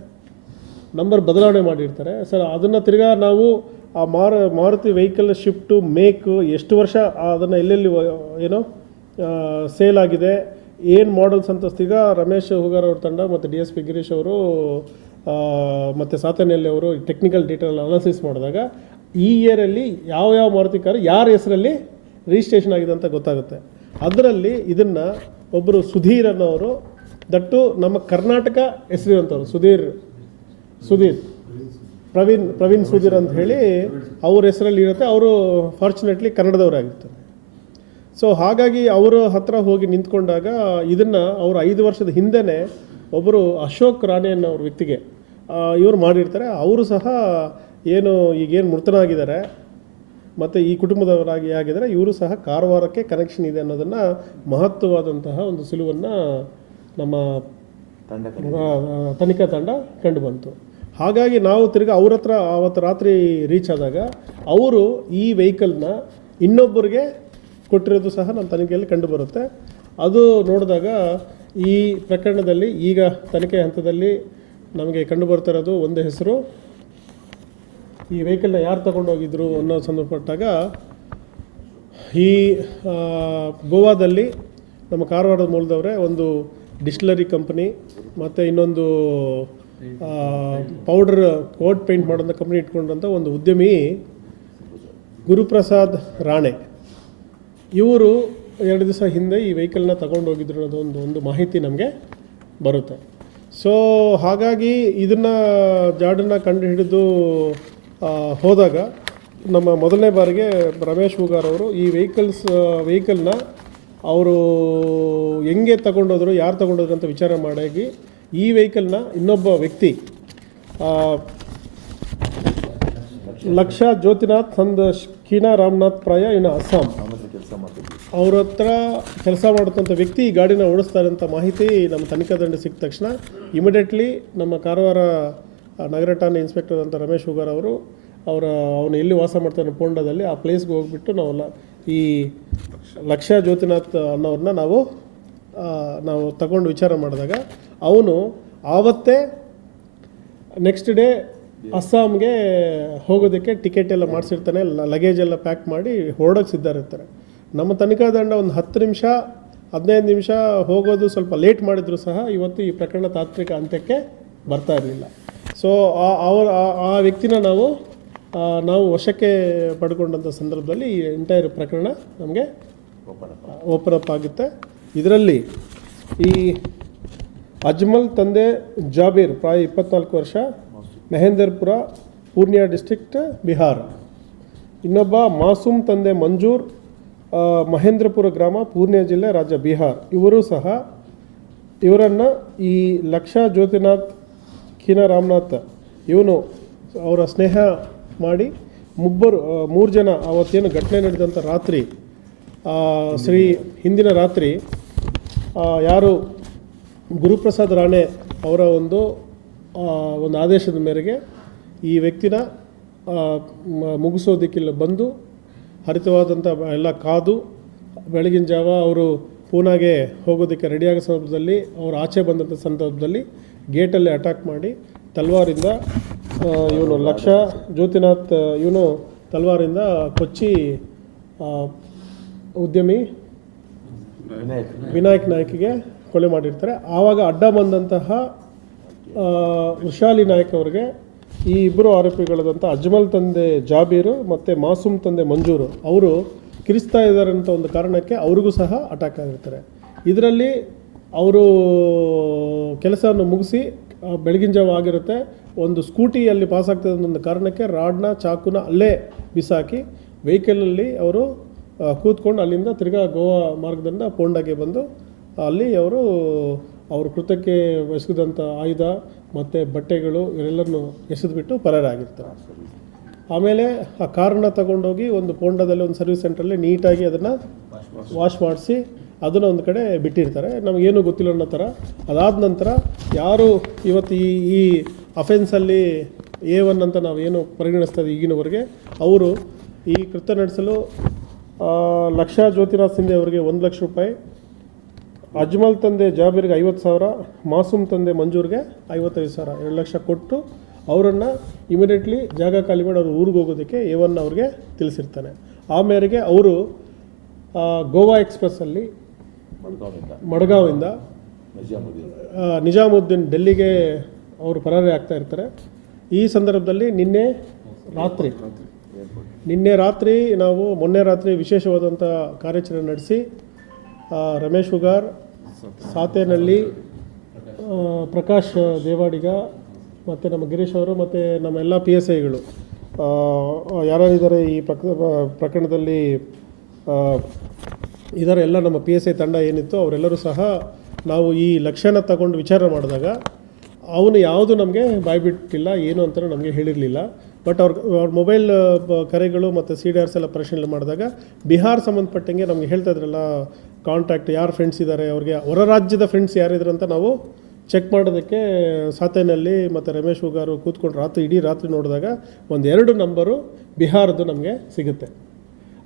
ನಂಬರ್ ಬದಲಾವಣೆ ಮಾಡಿರ್ತಾರೆ. ಸರ್, ಅದನ್ನು ತಿರ್ಗಾ ನಾವು ಆ ಮಾರ, ಮಾರುತಿ ವೆಹಿಕಲ್ ಶಿಫ್ಟು ಮೇಕು ಎಷ್ಟು ವರ್ಷ ಅದನ್ನು ಎಲ್ಲೆಲ್ಲಿ, ಏನೋ ಸೇಲ್ ಆಗಿದೆ ಏನು ಮಾಡಲ್ಸ್ ಅಂತಸ್ತೀಗ ರಮೇಶ್ ಹುಗಾರ್ ಅವ್ರ ತಂಡ ಮತ್ತು ಡಿ ಎಸ್ ಪಿ ಗಿರೀಶ್ ಅವರು ಮತ್ತು ಸಾತನಹಳ್ಳಿ ಅವರು ಟೆಕ್ನಿಕಲ್ ಡೀಟೇಲ್ ಅನಾಲಿಸಿಸ್ ಮಾಡಿದಾಗ ಈ ಇಯರಲ್ಲಿ ಯಾವ ಯಾವ ಮಾರುತಿ ಕಾರು ಯಾರ ಹೆಸರಲ್ಲಿ ರಿಜಿಸ್ಟ್ರೇಷನ್ ಆಗಿದೆ ಅಂತ ಗೊತ್ತಾಗುತ್ತೆ. ಅದರಲ್ಲಿ ಇದನ್ನು ಒಬ್ಬರು ಸುಧೀರ್ ಅನ್ನೋರು ದಟ್ಟು ನಮ್ಮ ಕರ್ನಾಟಕ ಹೆಸರಿರುವಂಥವ್ರು ಸುಧೀರ್ ಸುಧೀರ್, ಪ್ರವೀಣ್ ಪ್ರವೀಣ್ ಸುಧೀರ್ ಅಂತ ಹೇಳಿ ಅವ್ರ ಹೆಸರಲ್ಲಿ ಇರುತ್ತೆ. ಅವರು ಫಾರ್ಚುನೇಟ್ಲಿ ಕನ್ನಡದವರಾಗಿರ್ತಾರೆ. ಸೊ ಹಾಗಾಗಿ ಅವರ ಹತ್ರ ಹೋಗಿ ನಿಂತ್ಕೊಂಡಾಗ ಇದನ್ನು ಅವರು ಐದು ವರ್ಷದ ಹಿಂದೆನೇ ಒಬ್ಬರು ಅಶೋಕ್ ರಾಣೆ ಅನ್ನೋ ಅವ್ರ ವ್ಯಕ್ತಿಗೆ ಇವರು ಮಾಡಿರ್ತಾರೆ. ಅವರು ಸಹ ಏನು ಈಗೇನು ಮೃತನಾಗಿದ್ದಾರೆ ಮತ್ತು ಈ ಕುಟುಂಬದವರಾಗಿ ಆಗಿದ್ದಾರೆ ಇವರು ಸಹ ಕಾರವಾರಕ್ಕೆ ಕನೆಕ್ಷನ್ ಇದೆ ಅನ್ನೋದನ್ನು ಮಹತ್ವವಾದಂತಹ ಒಂದು ಸುಳುವನ್ನು ನಮ್ಮ ತಂಡ ತನಿಖಾ ತಂಡ ಕಂಡು ಬಂತು. ಹಾಗಾಗಿ ನಾವು ತಿರ್ಗಿ ಅವ್ರ ಹತ್ರ ಆವತ್ತು ರಾತ್ರಿ ರೀಚ್ ಆದಾಗ ಅವರು ಈ ವೆಹಿಕಲ್ನ ಇನ್ನೊಬ್ಬರಿಗೆ ಕೊಟ್ಟಿರೋದು ಸಹ ನಮ್ಮ ತನಿಖೆಯಲ್ಲಿ ಕಂಡು ಬರುತ್ತೆ. ಅದು ನೋಡಿದಾಗ ಈ ಪ್ರಕರಣದಲ್ಲಿ ಈಗ ತನಿಖೆ ಹಂತದಲ್ಲಿ ನಮಗೆ ಕಂಡು ಬರ್ತಾ ಇರೋದು ಒಂದು ಹೆಸರು. ಈ ವೆಹಿಕಲ್ನ ಯಾರು ತಗೊಂಡೋಗಿದ್ರು ಅನ್ನೋ ಸಂದರ್ಭಪಟ್ಟಾಗ ಈ ಗೋವಾದಲ್ಲಿ ನಮ್ಮ ಕಾರವಾರದ ಮೂಲದವರೇ ಒಂದು ಡಿಸ್ಟಿಲರಿ ಕಂಪನಿ ಮತ್ತು ಇನ್ನೊಂದು ಪೌಡರ್ ಕೋಟ್ ಪೇಂಟ್ ಮಾಡೋಂಥ ಕಂಪ್ನಿ ಇಟ್ಕೊಂಡಂಥ ಒಂದು ಉದ್ಯಮಿ ಗುರುಪ್ರಸಾದ್ ರಾಣೆ. ಇವರು ಎರಡು ದಿವಸ ಹಿಂದೆ ಈ ವೆಹಿಕಲ್ನ ತಗೊಂಡೋಗಿದ್ರು ಅನ್ನೋದು ಒಂದು ಒಂದು ಮಾಹಿತಿ ನಮಗೆ ಬರುತ್ತೆ. ಸೊ ಹಾಗಾಗಿ ಇದನ್ನು ಜಾಡನ್ನು ಕಂಡು ಹಿಡಿದು ಹೋದಾಗ ನಮ್ಮ ಮೊದಲನೇ ಬಾರಿಗೆ ರಮೇಶ್ ಹುಗಾರ್ ಅವರು ಈ ವೆಹಿಕಲ್ಸ್ ವೆಹಿಕಲ್ನ ಅವರು ಹೆಂಗೆ ತಗೊಂಡೋದ್ರು, ಯಾರು ತಗೊಂಡೋದ್ರು ಅಂತ ವಿಚಾರ ಮಾಡಿ ಈ ವೆಹಿಕಲ್ನ ಇನ್ನೊಬ್ಬ ವ್ಯಕ್ತಿ ಲಕ್ಷ ಜ್ಯೋತಿನಾಥ್ ಸಂದ್ ಕೀನಾ ರಾಮನಾಥ್ ಪ್ರಾಯ ಇನ್ನು ಅಸ್ಸಾಂ. ಕೆಲಸ ಮಾಡ್ತಿದ್ವಿ. ಅವ್ರ ಹತ್ರ ಕೆಲಸ ಮಾಡುತ್ತಂಥ ವ್ಯಕ್ತಿ ಈ ಗಾಡಿನ ಓಡಿಸ್ತಾರೆ ಅಂತ ಮಾಹಿತಿ ನಮ್ಮ ತನಿಖಾ ದಂಡ ಸಿಕ್ಕ ತಕ್ಷಣ ಇಮಿಡಿಯೇಟ್ಲಿ ನಮ್ಮ ಕಾರವಾರ ನಗರ ಠಾಣೆ ಇನ್ಸ್ಪೆಕ್ಟರ್ ಅಂತ ರಮೇಶ್ ಹುಗಾರ್ ಅವರು ಅವರ, ಅವನು ಎಲ್ಲಿ ವಾಸ ಮಾಡ್ತಾನೆ ಪೋಂಡದಲ್ಲಿ ಆ ಪ್ಲೇಸ್ಗೆ ಹೋಗ್ಬಿಟ್ಟು ನಾವೆಲ್ಲ ಈ ಲಕ್ಷ ಜ್ಯೋತಿನಾಥ್ ಅನ್ನೋರನ್ನ ನಾವು ನಾವು ತಗೊಂಡು ವಿಚಾರ ಮಾಡಿದಾಗ ಅವನು ಆವತ್ತೇ ನೆಕ್ಸ್ಟ್ ಡೇ ಅಸ್ಸಾಂಗೆ ಹೋಗೋದಕ್ಕೆ ಟಿಕೆಟ್ ಎಲ್ಲ ಮಾಡಿಸಿರ್ತಾನೆ ಲಗೇಜ್ ಎಲ್ಲ ಪ್ಯಾಕ್ ಮಾಡಿ ಹೊರಡೋಕೆ ಸಿದ್ಧ ಇರ್ತಾರೆ ನಮ್ಮ ತನಿಖಾ ದಂಡ ಒಂದು ಹತ್ತು ನಿಮಿಷ, ಹದಿನೈದು ನಿಮಿಷ ಹೋಗೋದು ಸ್ವಲ್ಪ ಲೇಟ್ ಮಾಡಿದ್ರು ಸಹ ಇವತ್ತು ಈ ಪ್ರಕರಣ ತಾತ್ವಿಕ ಅಂತ್ಯಕ್ಕೆ ಬರ್ತಾ ಇರಲಿಲ್ಲ. ಸೊ ಅವರ ಆ ವ್ಯಕ್ತಿನ ನಾವು ನಾವು ವಶಕ್ಕೆ ಪಡ್ಕೊಂಡಂಥ ಸಂದರ್ಭದಲ್ಲಿ ಈ ಎಂಟೈರ್ ಪ್ರಕರಣ ನಮಗೆ ಓಪನ್ ಅಪ್ ಆಗುತ್ತೆ. ಇದರಲ್ಲಿ ಈ ಅಜ್ಮಲ್ ತಂದೆ ಜಾಬೀರ್, ಪ್ರಾಯ ಇಪ್ಪತ್ನಾಲ್ಕು ವರ್ಷ, ಮೆಹೇಂದರ್ಪುರ, ಪೂರ್ಣಿಯಾ ಡಿಸ್ಟ್ರಿಕ್ಟ್ ಬಿಹಾರ್. ಇನ್ನೊಬ್ಬ ಮಾಸೂಮ್ ತಂದೆ ಮಂಜೂರ್ ಮಹೇಂದ್ರಪುರ ಗ್ರಾಮ, ಪೂರ್ಣಿಯಾ ಜಿಲ್ಲೆ, ರಾಜ್ಯ ಬಿಹಾರ್. ಇವರು ಸಹ ಇವರನ್ನು ಈ ಲಕ್ಷ ಜ್ಯೋತಿನಾಥ್, ಖೀನಾ ರಾಮನಾಥ್ ಇವನು ಅವರ ಸ್ನೇಹ ಮಾಡಿ ಮುಬ್ಬರು ಮೂರು ಜನ ಆವತ್ತೇನು ಘಟನೆ ನಡೆದಂಥ ರಾತ್ರಿ ಶ್ರೀ ಹಿಂದಿನ ರಾತ್ರಿ ಯಾರು ಗುರುಪ್ರಸಾದ್ ರಾಣೆ ಅವರ ಒಂದು ಒಂದು ಆದೇಶದ ಮೇರೆಗೆ ಈ ವ್ಯಕ್ತಿನ ಮುಗಿಸೋದಕ್ಕಿಲ್ಲ, ಬಂದು ಹರಿತವಾದಂಥ ಎಲ್ಲ ಕಾದು ಬೆಳಗಿನ ಜಾವ ಅವರು ಪೂನಾಗೆ ಹೋಗೋದಕ್ಕೆ ರೆಡಿಯಾಗೋ ಸಂದರ್ಭದಲ್ಲಿ, ಅವರು ಆಚೆ ಬಂದಂಥ ಸಂದರ್ಭದಲ್ಲಿ ಗೇಟಲ್ಲಿ ಅಟ್ಯಾಕ್ ಮಾಡಿ, ತಲ್ವಾರಿಂದ ಇವನು ಲಕ್ಷ ಜ್ಯೋತಿನಾಥ್ ಇವನು ತಲ್ವಾರಿಂದ ಕೊಚ್ಚಿ ಉದ್ಯಮಿ ವಿನಾಯಕ್ ನಾಯಕಿಗೆ ಕೊಲೆ ಮಾಡಿರ್ತಾರೆ. ಆವಾಗ ಅಡ್ಡ ಬಂದಂತಹ ವೃಷಾಲಿ ನಾಯಕ್ ಅವರಿಗೆ ಈ ಇಬ್ಬರು ಆರೋಪಿಗಳಾದಂಥ ಅಜ್ಮಲ್ ತಂದೆ ಜಾಬೀರು ಮತ್ತು ಮಾಸೂಮ್ ತಂದೆ ಮಂಜೂರು, ಅವರು ಕಿರಿಸ್ತಾ ಇದ್ದಾರೆ ಅಂತ ಒಂದು ಕಾರಣಕ್ಕೆ ಅವ್ರಿಗೂ ಸಹ ಅಟ್ಯಾಕ್ ಆಗಿರ್ತಾರೆ. ಇದರಲ್ಲಿ ಅವರು ಕೆಲಸವನ್ನು ಮುಗಿಸಿ ಬೆಳಗಿನ ಜಾವ ಆಗಿರುತ್ತೆ. ಒಂದು ಸ್ಕೂಟಿಯಲ್ಲಿ ಪಾಸ್ ಆಗ್ತದೆ ಒಂದು ಕಾರಣಕ್ಕೆ ರಾಡ್ನ, ಚಾಕುನ ಅಲ್ಲೇ ಬಿಸಾಕಿ ವೆಹಿಕಲಲ್ಲಿ ಅವರು ಕೂತ್ಕೊಂಡು ಅಲ್ಲಿಂದ ತಿರ್ಗಾ ಗೋವಾ ಮಾರ್ಗದಿಂದ ಪೋಂಡಾಗೆ ಬಂದು ಅಲ್ಲಿ ಅವರು ಅವರು ಕೃತಕ್ಕೆ ಎಸಗಿದಂಥ ಆಯುಧ ಮತ್ತು ಬಟ್ಟೆಗಳು ಇವರೆಲ್ಲರನ್ನು ಎಸೆದುಬಿಟ್ಟು ಪರಾರಾಗಿರ್ತಾರೆ ಆಮೇಲೆ ಆ ಕಾರನ್ನ ತಗೊಂಡೋಗಿ ಒಂದು ಪೋಂಡದಲ್ಲಿ ಒಂದು ಸರ್ವಿಸ್ ಸೆಂಟ್ರಲ್ಲಿ ನೀಟಾಗಿ ಅದನ್ನು ವಾಶ್ ಮಾಡಿಸಿ ಅದನ್ನು ಒಂದು ಕಡೆ ಬಿಟ್ಟಿರ್ತಾರೆ. ನಮಗೇನು ಗೊತ್ತಿಲ್ಲ ಅನ್ನೋ ಥರ. ಅದಾದ ನಂತರ ಯಾರು ಇವತ್ತು ಈ ಈ ಅಫೆನ್ಸಲ್ಲಿ ಎ ಒನ್ ಅಂತ ನಾವು ಏನು ಪರಿಗಣಿಸ್ತಾ ಇದ್ದೀವಿ ಈಗಿನವರೆಗೆ, ಅವರು ಈ ಕೃತ್ಯ ನಡೆಸಲು ಲಕ್ಷ ಜ್ಯೋತಿರಾಜ್ ಸಿಂಧೆ ಅವರಿಗೆ ಒಂದು ಲಕ್ಷ ರೂಪಾಯಿ ಅಜ್ಮಲ್ ತಂದೆ ಜಾಬೀರ್ಗೆ ಐವತ್ತು ಸಾವಿರ ಮಾಸೂಮ್ ತಂದೆ ಮಂಜೂರ್ಗೆ ಐವತ್ತೈದು ಸಾವಿರ ಎರಡು ಲಕ್ಷ ಕೊಟ್ಟು ಅವರನ್ನು ಇಮಿಡಿಯೇಟ್ಲಿ ಜಾಗ ಖಾಲಿ ಮಾಡಿ ಅವ್ರ ಊರಿಗೆ ಹೋಗೋದಕ್ಕೆ ಒನ್ ಅವ್ರಿಗೆ ತಿಳಿಸಿರ್ತಾನೆ. ಆ ಮೇರೆಗೆ ಅವರು ಗೋವಾ ಎಕ್ಸ್ಪ್ರೆಸ್ಸಲ್ಲಿ ಮಡ್ಗಾವಿಂದ ಮಡ್ಗಾವಿಂದ ನಿಜಾಮುದ್ದೀನ್. ಡೆಲ್ಲಿಗೆ ಅವರು ಪರಾರಿ ಆಗ್ತಾ ಇರ್ತಾರೆ. ಈ ಸಂದರ್ಭದಲ್ಲಿ ನಿನ್ನೆ ರಾತ್ರಿ ನಿನ್ನೆ ರಾತ್ರಿ ನಾವು ಮೊನ್ನೆ ರಾತ್ರಿ ವಿಶೇಷವಾದಂಥ ಕಾರ್ಯಾಚರಣೆ ನಡೆಸಿ ರಮೇಶ್ ಹುಗಾರ್ ಆ, ಪ್ರಕಾಶ್ ದೇವಾಡಿಗ ಮತ್ತು ನಮ್ಮ ಗಿರೀಶ್ ಅವರು ಮತ್ತು ನಮ್ಮ ಎಲ್ಲ ಪಿ ಎಸ್ ಐಗಳು ಯಾರ್ಯಾರಿದ್ದಾರೆ ಈ ಪ್ರಕ ಪ್ರಕರಣದಲ್ಲಿ ಇದರ ಎಲ್ಲ ನಮ್ಮ ಪಿ ಎಸ್ ಐ ತಂಡ ಏನಿತ್ತು ಅವರೆಲ್ಲರೂ ಸಹ ನಾವು ಈ ಲಕ್ಷ್ಯನ ತಗೊಂಡು ವಿಚಾರ ಮಾಡಿದಾಗ ಅವನು ಯಾವುದು ನಮಗೆ ಬಾಯ್ಬಿಟ್ಟಿಲ್ಲ ಏನು ಅಂತ ನಮಗೆ ಹೇಳಿರಲಿಲ್ಲ. ಬಟ್ ಅವ್ರ ಅವ್ರ ಮೊಬೈಲ್ ಕರೆಗಳು ಮತ್ತು ಸಿ ಡಿ ಆರ್ಸ್ ಎಲ್ಲ ಪರಿಶೀಲನೆ ಮಾಡಿದಾಗ ಬಿಹಾರ್ ಸಂಬಂಧಪಟ್ಟಂಗೆ ನಮಗೆ ಹೇಳ್ತಾ ಇದ್ರಲ್ಲ ಕಾಂಟ್ಯಾಕ್ಟ್ ಯಾರು ಫ್ರೆಂಡ್ಸ್ ಇದ್ದಾರೆ ಅವ್ರಿಗೆ ಹೊರ ರಾಜ್ಯದ ಫ್ರೆಂಡ್ಸ್ ಯಾರಿದ್ರು ಅಂತ ನಾವು ಚೆಕ್ ಮಾಡೋದಕ್ಕೆ ಸಾತೆನಲ್ಲಿ ಮತ್ತು ರಮೇಶ್ ಹುಗಾರು ಕೂತ್ಕೊಂಡು ರಾತ್ರಿ, ಇಡೀ ರಾತ್ರಿ ನೋಡಿದಾಗ ಒಂದು ಎರಡು ನಂಬರು ಬಿಹಾರದ್ದು ನಮಗೆ ಸಿಗುತ್ತೆ.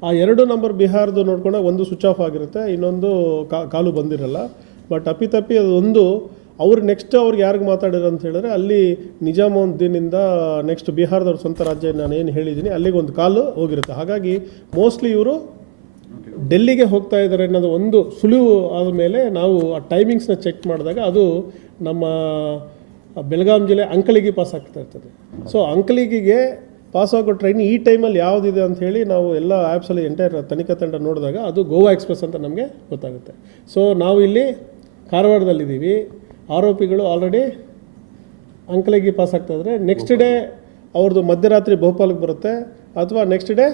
ಆ ಎರಡು ನಂಬರ್ ಬಿಹಾರದ್ದು ನೋಡ್ಕೊಂಡಾಗ ಒಂದು ಸ್ವಿಚ್ ಆಫ್ ಆಗಿರುತ್ತೆ, ಇನ್ನೊಂದು ಕಾಲು ಬಂದಿರಲ್ಲ. ಬಟ್ ಅಪ್ಪಿತಪ್ಪಿ ಅದು ಒಂದು ಅವ್ರು ನೆಕ್ಸ್ಟ್ ಅವ್ರಿಗೆ ಯಾರಿಗೆ ಮಾತಾಡಿದ್ರು ಅಂತ ಹೇಳಿದ್ರೆ ಅಲ್ಲಿ ನಿಜಾಮುದ್ದೀನಿಂದ ನೆಕ್ಸ್ಟ್ ಬಿಹಾರದವ್ರ ಸ್ವಂತ ರಾಜ್ಯ ನಾನು ಏನು ಹೇಳಿದ್ದೀನಿ ಅಲ್ಲಿಗೆ ಒಂದು ಕಾಲು ಹೋಗಿರುತ್ತೆ. ಹಾಗಾಗಿ ಮೋಸ್ಟ್ಲಿ ಇವರು ಡೆಲ್ಲಿಗೆ ಹೋಗ್ತಾ ಇದ್ದಾರೆ ಅನ್ನೋದು ಒಂದು ಸುಳಿವು ಆದಮೇಲೆ ನಾವು ಆ ಟೈಮಿಂಗ್ಸ್ನ ಚೆಕ್ ಮಾಡಿದಾಗ ಅದು ನಮ್ಮ ಬೆಳಗಾಂ ಜಿಲ್ಲೆ ಅಂಕಲಿಗೆ ಪಾಸ್ ಆಗ್ತಾ ಇರ್ತದೆ. ಸೊ ಅಂಕಲಿಗೆ ಪಾಸ್ ಆಗೋ ಟ್ರೈನ್ ಈ ಟೈಮಲ್ಲಿ ಯಾವುದಿದೆ ಅಂತ ಹೇಳಿ ನಾವು ಎಲ್ಲ ಆ್ಯಪ್ಸಲ್ಲಿ ಎಂಟೈರ್ ತನಿಖಾ ತಂಡ ನೋಡಿದಾಗ ಅದು ಗೋವಾ ಎಕ್ಸ್ಪ್ರೆಸ್ ಅಂತ ನಮಗೆ ಗೊತ್ತಾಗುತ್ತೆ. ಸೊ ನಾವು ಇಲ್ಲಿ ಕಾರವಾರದಲ್ಲಿದ್ದೀವಿ ಆರೋಪಿಗಳು ಆಲ್ರೆಡಿ ಅಂಕಲಿಗೆ ಪಾಸ್ ಆಗ್ತಾ ಇದ್ದಾರೆ ನೆಕ್ಸ್ಟ್ ಡೇ ಅವ್ರದ್ದು ಮಧ್ಯರಾತ್ರಿ ಭೋಪಾಲ್ಗೆ ಬರುತ್ತೆ ಅಥವಾ ನೆಕ್ಸ್ಟ್ ಡೇ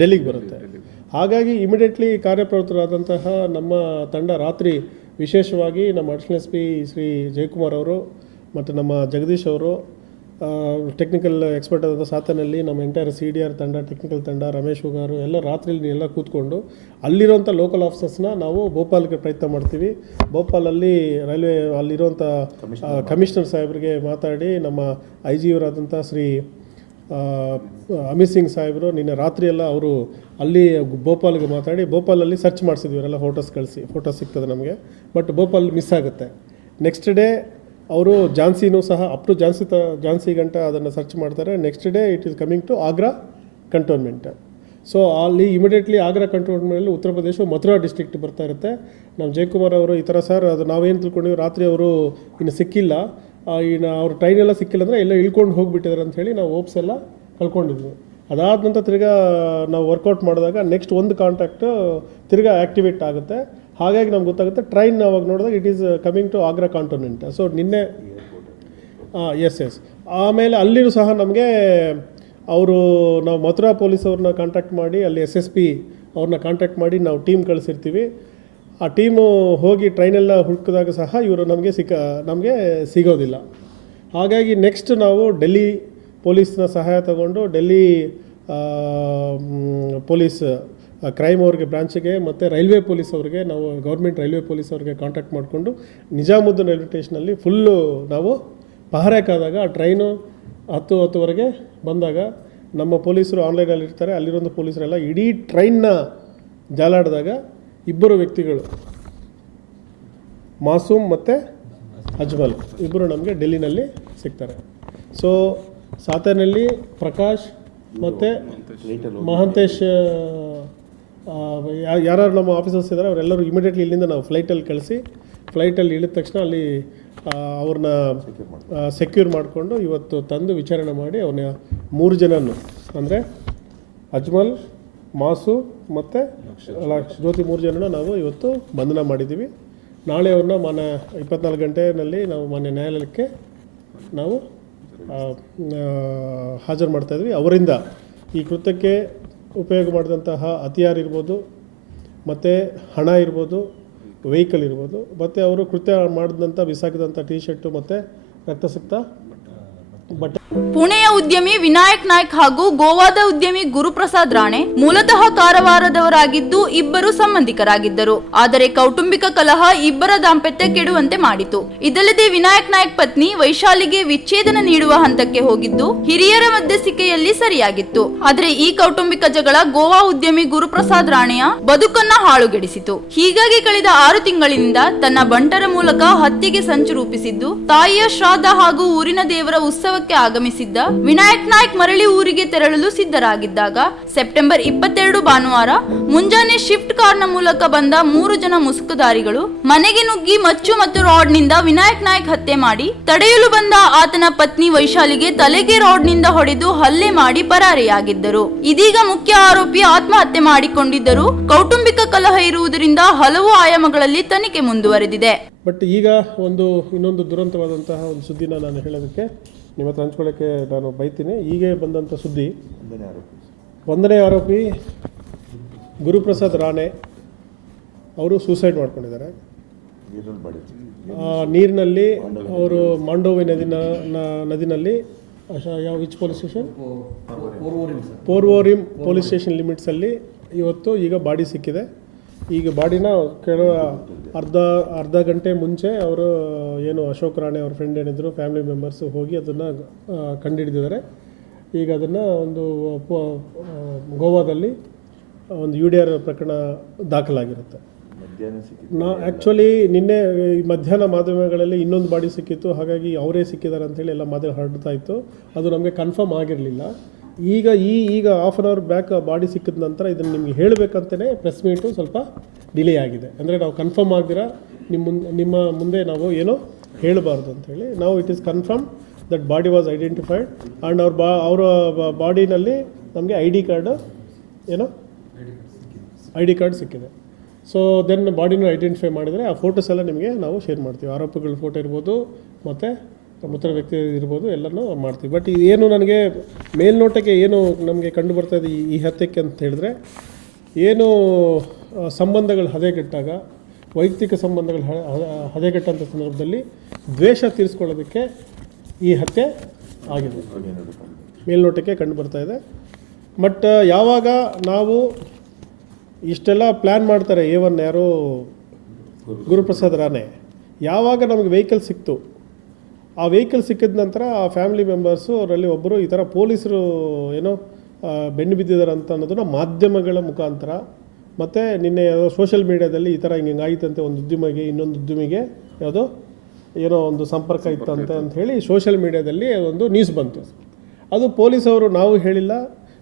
ಡೆಲ್ಲಿಗೆ ಬರುತ್ತೆ. ಹಾಗಾಗಿ ಇಮಿಡಿಯೇಟ್ಲಿ ಕಾರ್ಯಪ್ರವೃತ್ತರಾದಂತಹ ನಮ್ಮ ತಂಡ ರಾತ್ರಿ ವಿಶೇಷವಾಗಿ ನಮ್ಮ additional S P Shri Jayakumar ಅವರು ಮತ್ತು ನಮ್ಮ ಜಗದೀಶ್ ಅವರು ಟೆಕ್ನಿಕಲ್ ಎಕ್ಸ್ಪರ್ಟ್ ಆದಂಥ ಸಾತನಲ್ಲಿ ನಮ್ಮ ಎಂಟೈರ್ ಸಿ ಡಿ ಆರ್ ತಂಡ ಟೆಕ್ನಿಕಲ್ ತಂಡ ರಮೇಶ್ ಹುಗಾರು ಎಲ್ಲ ರಾತ್ರಿಯಲ್ಲಿ ಎಲ್ಲ ಕೂತ್ಕೊಂಡು ಅಲ್ಲಿರೋಂಥ ಲೋಕಲ್ ಆಫೀಸರ್ಸ್ನ ನಾವು ಭೋಪಾಲ್ಗೆ ಪ್ರಯತ್ನ ಮಾಡ್ತೀವಿ. ಭೋಪಾಲಲ್ಲಿ ರೈಲ್ವೆ ಅಲ್ಲಿರೋಂಥ ಕಮಿಷನರ್ ಸಾಹೇಬ್ರಿಗೆ ಮಾತಾಡಿ ನಮ್ಮ ಐ ಜಿ ಇವರಾದಂಥ ಶ್ರೀ ಅಮಿತ್ ಸಿಂಗ್ ಸಾಹೇಬರು ನಿನ್ನೆ ರಾತ್ರಿ ಎಲ್ಲ ಅವರು ಅಲ್ಲಿ ಭೋಪಾಲ್ಗೆ ಮಾತಾಡಿ, ಭೋಪಾಲಲ್ಲಿ ಸರ್ಚ್ ಮಾಡಿಸಿದ್ವಿ ಅವರೆಲ್ಲ ಫೋಟೋಸ್ ಕಳಿಸಿ ಫೋಟೋಸ್ ಸಿಗ್ತದೆ ನಮಗೆ. ಬಟ್ ಭೋಪಾಲ್ ಮಿಸ್ ಆಗುತ್ತೆ. ನೆಕ್ಸ್ಟ್ ಡೇ ಅವರು ಝಾನ್ಸಿನೂ ಸಹ ಅಪ್ ಟು ಝಾನ್ಸಿ ತ, ಝಾನ್ಸಿ ಗಂಟ ಅದನ್ನು ಸರ್ಚ್ ಮಾಡ್ತಾರೆ. Next day it is coming to Agra cantonment so ಅಲ್ಲಿ ಇಮಿಡಿಯೇಟ್ಲಿ ಆಗ್ರಾ ಕಂಟೋನ್ಮೆಂಟಲ್ಲಿ ಉತ್ತರ ಪ್ರದೇಶ ಮಥುರಾ ಡಿಸ್ಟ್ರಿಕ್ಟ್ ಬರ್ತಾ ಇರುತ್ತೆ. ನಮ್ಮ ಜಯಕುಮಾರ್ ಅವರು ಈ ಥರ ಸರ್ ಅದು ನಾವೇನು ತಿಳ್ಕೊಂಡಿವಿ, ರಾತ್ರಿ ಅವರು ಇನ್ನು ಸಿಕ್ಕಿಲ್ಲ. ಇನ್ನು ಅವ್ರ ಟ್ರೈನ್ ಎಲ್ಲ ಸಿಕ್ಕಿಲ್ಲ ಅಂದರೆ ಎಲ್ಲ ಇಳ್ಕೊಂಡು ಹೋಗಿಬಿಟ್ಟಿದ್ದಾರೆ ಅಂತ ಹೇಳಿ ನಾವು ಓಪ್ಸ್ ಎಲ್ಲ ಕಳ್ಕೊಂಡಿದ್ವಿ. ಅದಾದ ನಂತರ ತಿರ್ಗಾ ನಾವು ವರ್ಕೌಟ್ ಮಾಡಿದಾಗ ನೆಕ್ಸ್ಟ್ ಒಂದು ಕಾಂಟ್ಯಾಕ್ಟು ತಿರ್ಗಾ ಆ್ಯಕ್ಟಿವೇಟ್ ಆಗುತ್ತೆ. ಹಾಗಾಗಿ ನಮ್ಗೆ ಗೊತ್ತಾಗುತ್ತೆ ಟ್ರೈನ್ ಅವಾಗ ನೋಡಿದಾಗ it is coming to Agra cantonment so ನಿನ್ನೆ ಎಸ್ ಎಸ್ ಆಮೇಲೆ ಅಲ್ಲಿಯೂ ಸಹ ನಮಗೆ ಅವರು ನಾವು ಮಥುರಾ ಪೊಲೀಸ್ ಅವ್ರನ್ನ ಕಾಂಟ್ಯಾಕ್ಟ್ ಮಾಡಿ ಅಲ್ಲಿ ಎಸ್ ಎಸ್ ಪಿ ಅವ್ರನ್ನ ಕಾಂಟ್ಯಾಕ್ಟ್ ಮಾಡಿ ನಾವು ಟೀಮ್ ಕಳಿಸಿರ್ತೀವಿ. ಆ ಟೀಮು ಹೋಗಿ ಟ್ರೈನೆಲ್ಲ ಹುಡುಕಿದಾಗ ಸಹ ಇವರು ನಮಗೆ ಸಿಕ್ಕ, ನಮಗೆ ಸಿಗೋದಿಲ್ಲ. ಹಾಗಾಗಿ ನೆಕ್ಸ್ಟ್ ನಾವು ಡೆಲ್ಲಿ ಪೊಲೀಸ್ನ ಸಹಾಯ ತಗೊಂಡು ಡೆಲ್ಲಿ ಪೊಲೀಸ್ ಕ್ರೈಮ್ ಅವ್ರಿಗೆ ಬ್ರಾಂಚಿಗೆ ಮತ್ತು ರೈಲ್ವೆ ಪೊಲೀಸ್ ಅವ್ರಿಗೆ ನಾವು ಗೌರ್ಮೆಂಟ್ ರೈಲ್ವೆ ಪೊಲೀಸ್ ಅವ್ರಿಗೆ ಕಾಂಟ್ಯಾಕ್ಟ್ ಮಾಡಿಕೊಂಡು ನಿಜಾಮುದ್ದೀನ್ ರೈಲ್ವೆ ಸ್ಟೇಷನಲ್ಲಿ ಫುಲ್ಲು ನಾವು ಪಹರೆ ಕಾದಾಗ ಆ ಟ್ರೈನು ಹತ್ತು ಹತ್ತುವರೆಗೆ ಬಂದಾಗ ನಮ್ಮ ಪೊಲೀಸರು ಆನ್ಲೈನಲ್ಲಿರ್ತಾರೆ ಇರ್ತಾರೆ ಪೊಲೀಸರೆಲ್ಲ ಇಡೀ ಟ್ರೈನ್ನ ಜಾಲಾಡಿದಾಗ ಇಬ್ಬರು ವ್ಯಕ್ತಿಗಳು. ಮಾಸೂಮ್ ಮತ್ತು ಅಜ್ಮಲ್ ಇಬ್ಬರು ನಮಗೆ ಡೆಲ್ಲಿನಲ್ಲಿ ಸಿಗ್ತಾರೆ. ಸೊ ಸಾತನಲ್ಲಿ ಪ್ರಕಾಶ್ ಮತ್ತು ಮಹಂತೇಶ್ ಯಾರು ನಮ್ಮ ಆಫೀಸರ್ಸ್ ಇದ್ದಾರೆ ಅವರೆಲ್ಲರೂ ಇಮಿಡಿಯೇಟ್ಲಿ ಇಲ್ಲಿಂದ ನಾವು ಫ್ಲೈಟಲ್ಲಿ ಕಳಿಸಿ ಫ್ಲೈಟಲ್ಲಿ ಇಳಿದ ತಕ್ಷಣ ಅಲ್ಲಿ ಅವ್ರನ್ನ ಸೆಕ್ಯೂರ್ ಮಾಡಿಕೊಂಡು ಇವತ್ತು ತಂದು ವಿಚಾರಣೆ ಮಾಡಿ ಅವ್ರನ್ನ ಮೂರು ಜನನು ಅಂದರೆ ಅಜ್ಮಲ್ ಮಾಸು ಮತ್ತು ಜ್ಯೋತಿ ಮೂರು ಜನನ ನಾವು ಇವತ್ತು ಬಂಧನ ಮಾಡಿದ್ದೀವಿ. ನಾಳೆ ಅವ್ರನ್ನ ಮೊನ್ನೆ ಇಪ್ಪತ್ನಾಲ್ಕು ಗಂಟೆಯಲ್ಲಿ ನಾವು ಮಾನ್ಯ ನ್ಯಾಯಾಲಯಕ್ಕೆ ನಾವು ಹಾಜರು ಮಾಡ್ತಾಯಿದ್ವಿ ಅವರಿಂದ ಈ ಕೃತ್ಯಕ್ಕೆ ಉಪಯೋಗ ಮಾಡಿದಂತಹ ಹತಿಯಾರ್ ಇರ್ಬೋದು, ಮತ್ತು ಹಣ ಇರ್ಬೋದು ವೆಹಿಕಲ್ ಇರ್ಬೋದು, ಮತ್ತು ಅವರು ಕೃತ್ಯ ಮಾಡಿದಂಥ, ಬಿಸಾಕಿದಂಥ ಟೀ ಶರ್ಟು ಮತ್ತು ರಕ್ತಸಿಕ್ತ ಬಟ್ಟೆ. ಪುಣೆಯ ಉದ್ಯಮಿ ವಿನಾಯಕ್ ನಾಯ್ಕ್ ಹಾಗೂ ಗೋವಾದ ಉದ್ಯಮಿ ಗುರುಪ್ರಸಾದ್ ರಾಣೆ ಮೂಲತಃ ಕಾರವಾರದವರಾಗಿದ್ದು ಇಬ್ಬರು ಸಂಬಂಧಿಕರಾಗಿದ್ದರು. ಆದರೆ ಕೌಟುಂಬಿಕ ಕಲಹ ಇಬ್ಬರ ದಾಂಪತ್ಯ ಕೆಡುವಂತೆ ಮಾಡಿತು. ಇದಲ್ಲದೆ ವಿನಾಯಕ್ ನಾಯ್ಕ್ ಪತ್ನಿ ವೈಶಾಲಿಗೆ ವಿಚ್ಛೇದನ ನೀಡುವ ಹಂತಕ್ಕೆ ಹೋಗಿದ್ದು ಹಿರಿಯರ ಮಧ್ಯಸ್ಥಿಕೆಯಲ್ಲಿ ಸರಿಯಾಗಿತ್ತು. ಆದರೆ ಈ ಕೌಟುಂಬಿಕ ಜಗಳ ಗೋವಾ ಉದ್ಯಮಿ ಗುರುಪ್ರಸಾದ್ ರಾಣೆಯ ಬದುಕನ್ನ ಹಾಳುಗೆಡಿಸಿತು. ಹೀಗಾಗಿ ಕಳೆದ ಆರು ತಿಂಗಳಿನಿಂದ ತನ್ನ ಬಂಟರ ಮೂಲಕ ಹತ್ಯೆಗೆ ಸಂಚು ರೂಪಿಸಿದ್ದು ತಾಯಿಯ ಶ್ರಾದ್ದ ಹಾಗೂ ಊರಿನ ದೇವರ ಉತ್ಸವಕ್ಕೆ ಆಗಮಿಸಿದ್ದ ವಿನಾಯಕ್ ನಾಯ್ಕ್ ಮರಳಿ ಊರಿಗೆ ತೆರಳಲು ಸಿದ್ಧರಾಗಿದ್ದಾಗ ಸೆಪ್ಟೆಂಬರ್ ಇಪ್ಪತ್ತೆರಡು ಭಾನುವಾರ ಮುಂಜಾನೆ ಶಿಫ್ಟ್ ಕಾರ್ನ ಮೂಲಕ ಬಂದ ಮೂರು ಜನ ಮುಸುಕುದಾರಿಗಳು ಮನೆಗೆ ನುಗ್ಗಿ ಮಚ್ಚು ಮತ್ತು ರಾಡ್ನಿಂದ ವಿನಾಯಕ್ ನಾಯ್ಕ್ ಹತ್ಯೆ ಮಾಡಿ ತಡೆಯಲು ಬಂದ ಆತನ ಪತ್ನಿ ವೈಶಾಲಿಗೆ ತಲೆಗೆ ರಾಡ್ನಿಂದ ಹೊಡೆದು ಹಲ್ಲೆ ಮಾಡಿ ಪರಾರಿಯಾಗಿದ್ದರು. ಇದೀಗ ಮುಖ್ಯ ಆರೋಪಿ ಆತ್ಮಹತ್ಯೆ ಮಾಡಿಕೊಂಡಿದ್ದರು ಕೌಟುಂಬಿಕ ಕಲಹ ಇರುವುದರಿಂದ ಹಲವು ಆಯಾಮಗಳಲ್ಲಿ ತನಿಖೆ ಮುಂದುವರೆದಿದೆ. ಬಟ್ ಈಗ ಒಂದು ಇನ್ನೊಂದು ದುರಂತವಾದಂತಹ ಒಂದು ಸುದ್ದಿನ ನಾನು ಹೇಳೋದಕ್ಕೆ ನಿಮ್ಮ ಹತ್ರ ಹಂಚ್ಕೊಳ್ಳೋಕ್ಕೆ ನಾನು ಬೈತೀನಿ. ಹೀಗೆ ಬಂದಂಥ ಸುದ್ದಿ. ಒಂದನೇ ಆರೋಪಿ. ಒಂದನೇ ಆರೋಪಿ ಗುರುಪ್ರಸಾದ್ ರಾಣೆ ಅವರು ಸೂಸೈಡ್ ಮಾಡ್ಕೊಂಡಿದ್ದಾರೆ. ನೀರಿನಲ್ಲಿ ಅವರು ಮಾಂಡೋವಿ ನದಿನ ನ- ನದಿನಲ್ಲಿ ಯಾವ which police station Porvorim police station ಲಿಮಿಟ್ಸಲ್ಲಿ ಇವತ್ತು ಈಗ ಬಾಡಿ ಸಿಕ್ಕಿದೆ. ಈಗ ಬಾಡಿನ ಕೆಲವು ಅರ್ಧ ಅರ್ಧ ಗಂಟೆ ಮುಂಚೆ ಅವರು ಏನು ಅಶೋಕ್ ರಾಣೆ ಅವ್ರ ಫ್ರೆಂಡ್ ಏನಿದ್ರು ಫ್ಯಾಮಿಲಿ ಮೆಂಬರ್ಸ್ ಹೋಗಿ ಅದನ್ನು ಕಂಡುಹಿಡಿದಿದ್ದಾರೆ ಈಗ ಅದನ್ನು ಒಂದು ಗೋವಾದಲ್ಲಿ ಒಂದು ಯು ಡಿ ಆರ್ ಪ್ರಕರಣ ದಾಖಲಾಗಿರುತ್ತೆ. ನಾ ಆ್ಯಕ್ಚುಲಿ ನಿನ್ನೆ ಈ ಮಧ್ಯಾಹ್ನ ಮಾಧ್ಯಮಗಳಲ್ಲಿ ಇನ್ನೊಂದು ಬಾಡಿ ಸಿಕ್ಕಿತ್ತು. ಹಾಗಾಗಿ ಅವರೇ ಸಿಕ್ಕಿದ್ದಾರೆ ಅಂತೇಳಿ ಎಲ್ಲ ಮಾಧ್ಯಮ ಹರಡ್ತಾ ಇತ್ತು. ಅದು ನಮಗೆ ಕನ್ಫರ್ಮ್ ಆಗಿರಲಿಲ್ಲ. ಈಗ ಈ, ಈಗ half an hour back body ಸಿಕ್ಕಿದ ನಂತರ ಇದನ್ನು ನಿಮಗೆ ಹೇಳಬೇಕಂತಲೇ ಪ್ರೆಸ್ ಮೀಟು ಸ್ವಲ್ಪ ಡಿಲೇ ಆಗಿದೆ. ಅಂದರೆ ನಾವು ಕನ್ಫರ್ಮ್ ಆಗಿರ ನಿಮ್ಮ ಮುಂದೆ ನಿಮ್ಮ ಮುಂದೆ ನಾವು ಏನೋ ಹೇಳಬಾರ್ದು ಅಂತೇಳಿ ನಾವು it is confirm that body was identified and ಅವ್ರ ಬಾ, ಅವರ ಬಾಡಿನಲ್ಲಿ ನಮಗೆ ಐ ಡಿ ಕಾರ್ಡ್ ಏನೋ ಐ ಡಿ ಕಾರ್ಡ್ ಸಿಕ್ಕಿದೆ. ಸೊ ದೆನ್ ಬಾಡಿನ ಐಡೆಂಟಿಫೈ ಮಾಡಿದರೆ ಆ ಫೋಟೋಸ್ ಎಲ್ಲ ನಿಮಗೆ ನಾವು ಶೇರ್ ಮಾಡ್ತೀವಿ. ಆರೋಪಿಗಳ ಫೋಟೋ ಇರ್ಬೋದು, ಮತ್ತು ಮೃತರ ವ್ಯಕ್ತಿ ಇರ್ಬೋದು ಎಲ್ಲನೂ ಮಾಡ್ತೀವಿ. ಬಟ್ ಏನು ನನಗೆ ಮೇಲ್ನೋಟಕ್ಕೆ ಏನು ನಮಗೆ ಕಂಡು ಬರ್ತಾ ಇದೆ ಈ- ಹತ್ಯೆಕ್ಕೆ ಅಂತ ಹೇಳಿದ್ರೆ, ಏನು ಸಂಬಂಧಗಳು ಹದೆಗೆಟ್ಟಾಗ, ವೈಯಕ್ತಿಕ ಸಂಬಂಧಗಳು ಹದೆಗೆಟ್ಟಂಥ ಸಂದರ್ಭದಲ್ಲಿ ದ್ವೇಷ ತೀರಿಸ್ಕೊಳ್ಳೋದಕ್ಕೆ ಈ ಹತ್ಯೆ ಆಗಿದೆ. ಮೇಲ್ನೋಟಕ್ಕೆ ಕಂಡು ಬರ್ತಾ ಇದೆ. ಬಟ್ ಯಾವಾಗ ನಾವು ಇಷ್ಟೆಲ್ಲ ಪ್ಲ್ಯಾನ್ ಮಾಡ್ತಾರೆ ಎ ಒನ್ ಯಾರು ಗುರುಪ್ರಸಾದ್ ರಾಣೆ, ಯಾವಾಗ ನಮಗೆ ವೆಹಿಕಲ್ ಸಿಕ್ತು ಆ ವೆಹಿಕಲ್ ಸಿಕ್ಕಿದ ನಂತರ ಆ ಫ್ಯಾಮಿಲಿ ಮೆಂಬರ್ಸು ಅವರಲ್ಲಿ ಒಬ್ಬರು ಈ ಥರ ಪೊಲೀಸರು ಏನೋ ಬೆನ್ನು ಬಿದ್ದಿದ್ದಾರೆ ಅಂತ ಅನ್ನೋದನ್ನು ಮಾಧ್ಯಮಗಳ ಮುಖಾಂತರ ಮತ್ತು ನಿನ್ನೆ ಯಾವುದೋ ಸೋಷಿಯಲ್ ಮೀಡ್ಯಾದಲ್ಲಿ ಈ ಥರ ಹಿಂಗೆ ಆಯ್ತಂತೆ ಒಂದು ಉದ್ಯಮಿಗೆ ಇನ್ನೊಂದು ಉದ್ಯಮಿಗೆ ಯಾವುದೋ ಏನೋ ಒಂದು ಸಂಪರ್ಕ ಇತ್ತಂತೆ ಅಂತ ಹೇಳಿ ಸೋಷಿಯಲ್ ಮೀಡ್ಯಾದಲ್ಲಿ ಒಂದು ನ್ಯೂಸ್ ಬಂತು. ಅದು ಪೊಲೀಸವರು ನಾವು ಹೇಳಿಲ್ಲ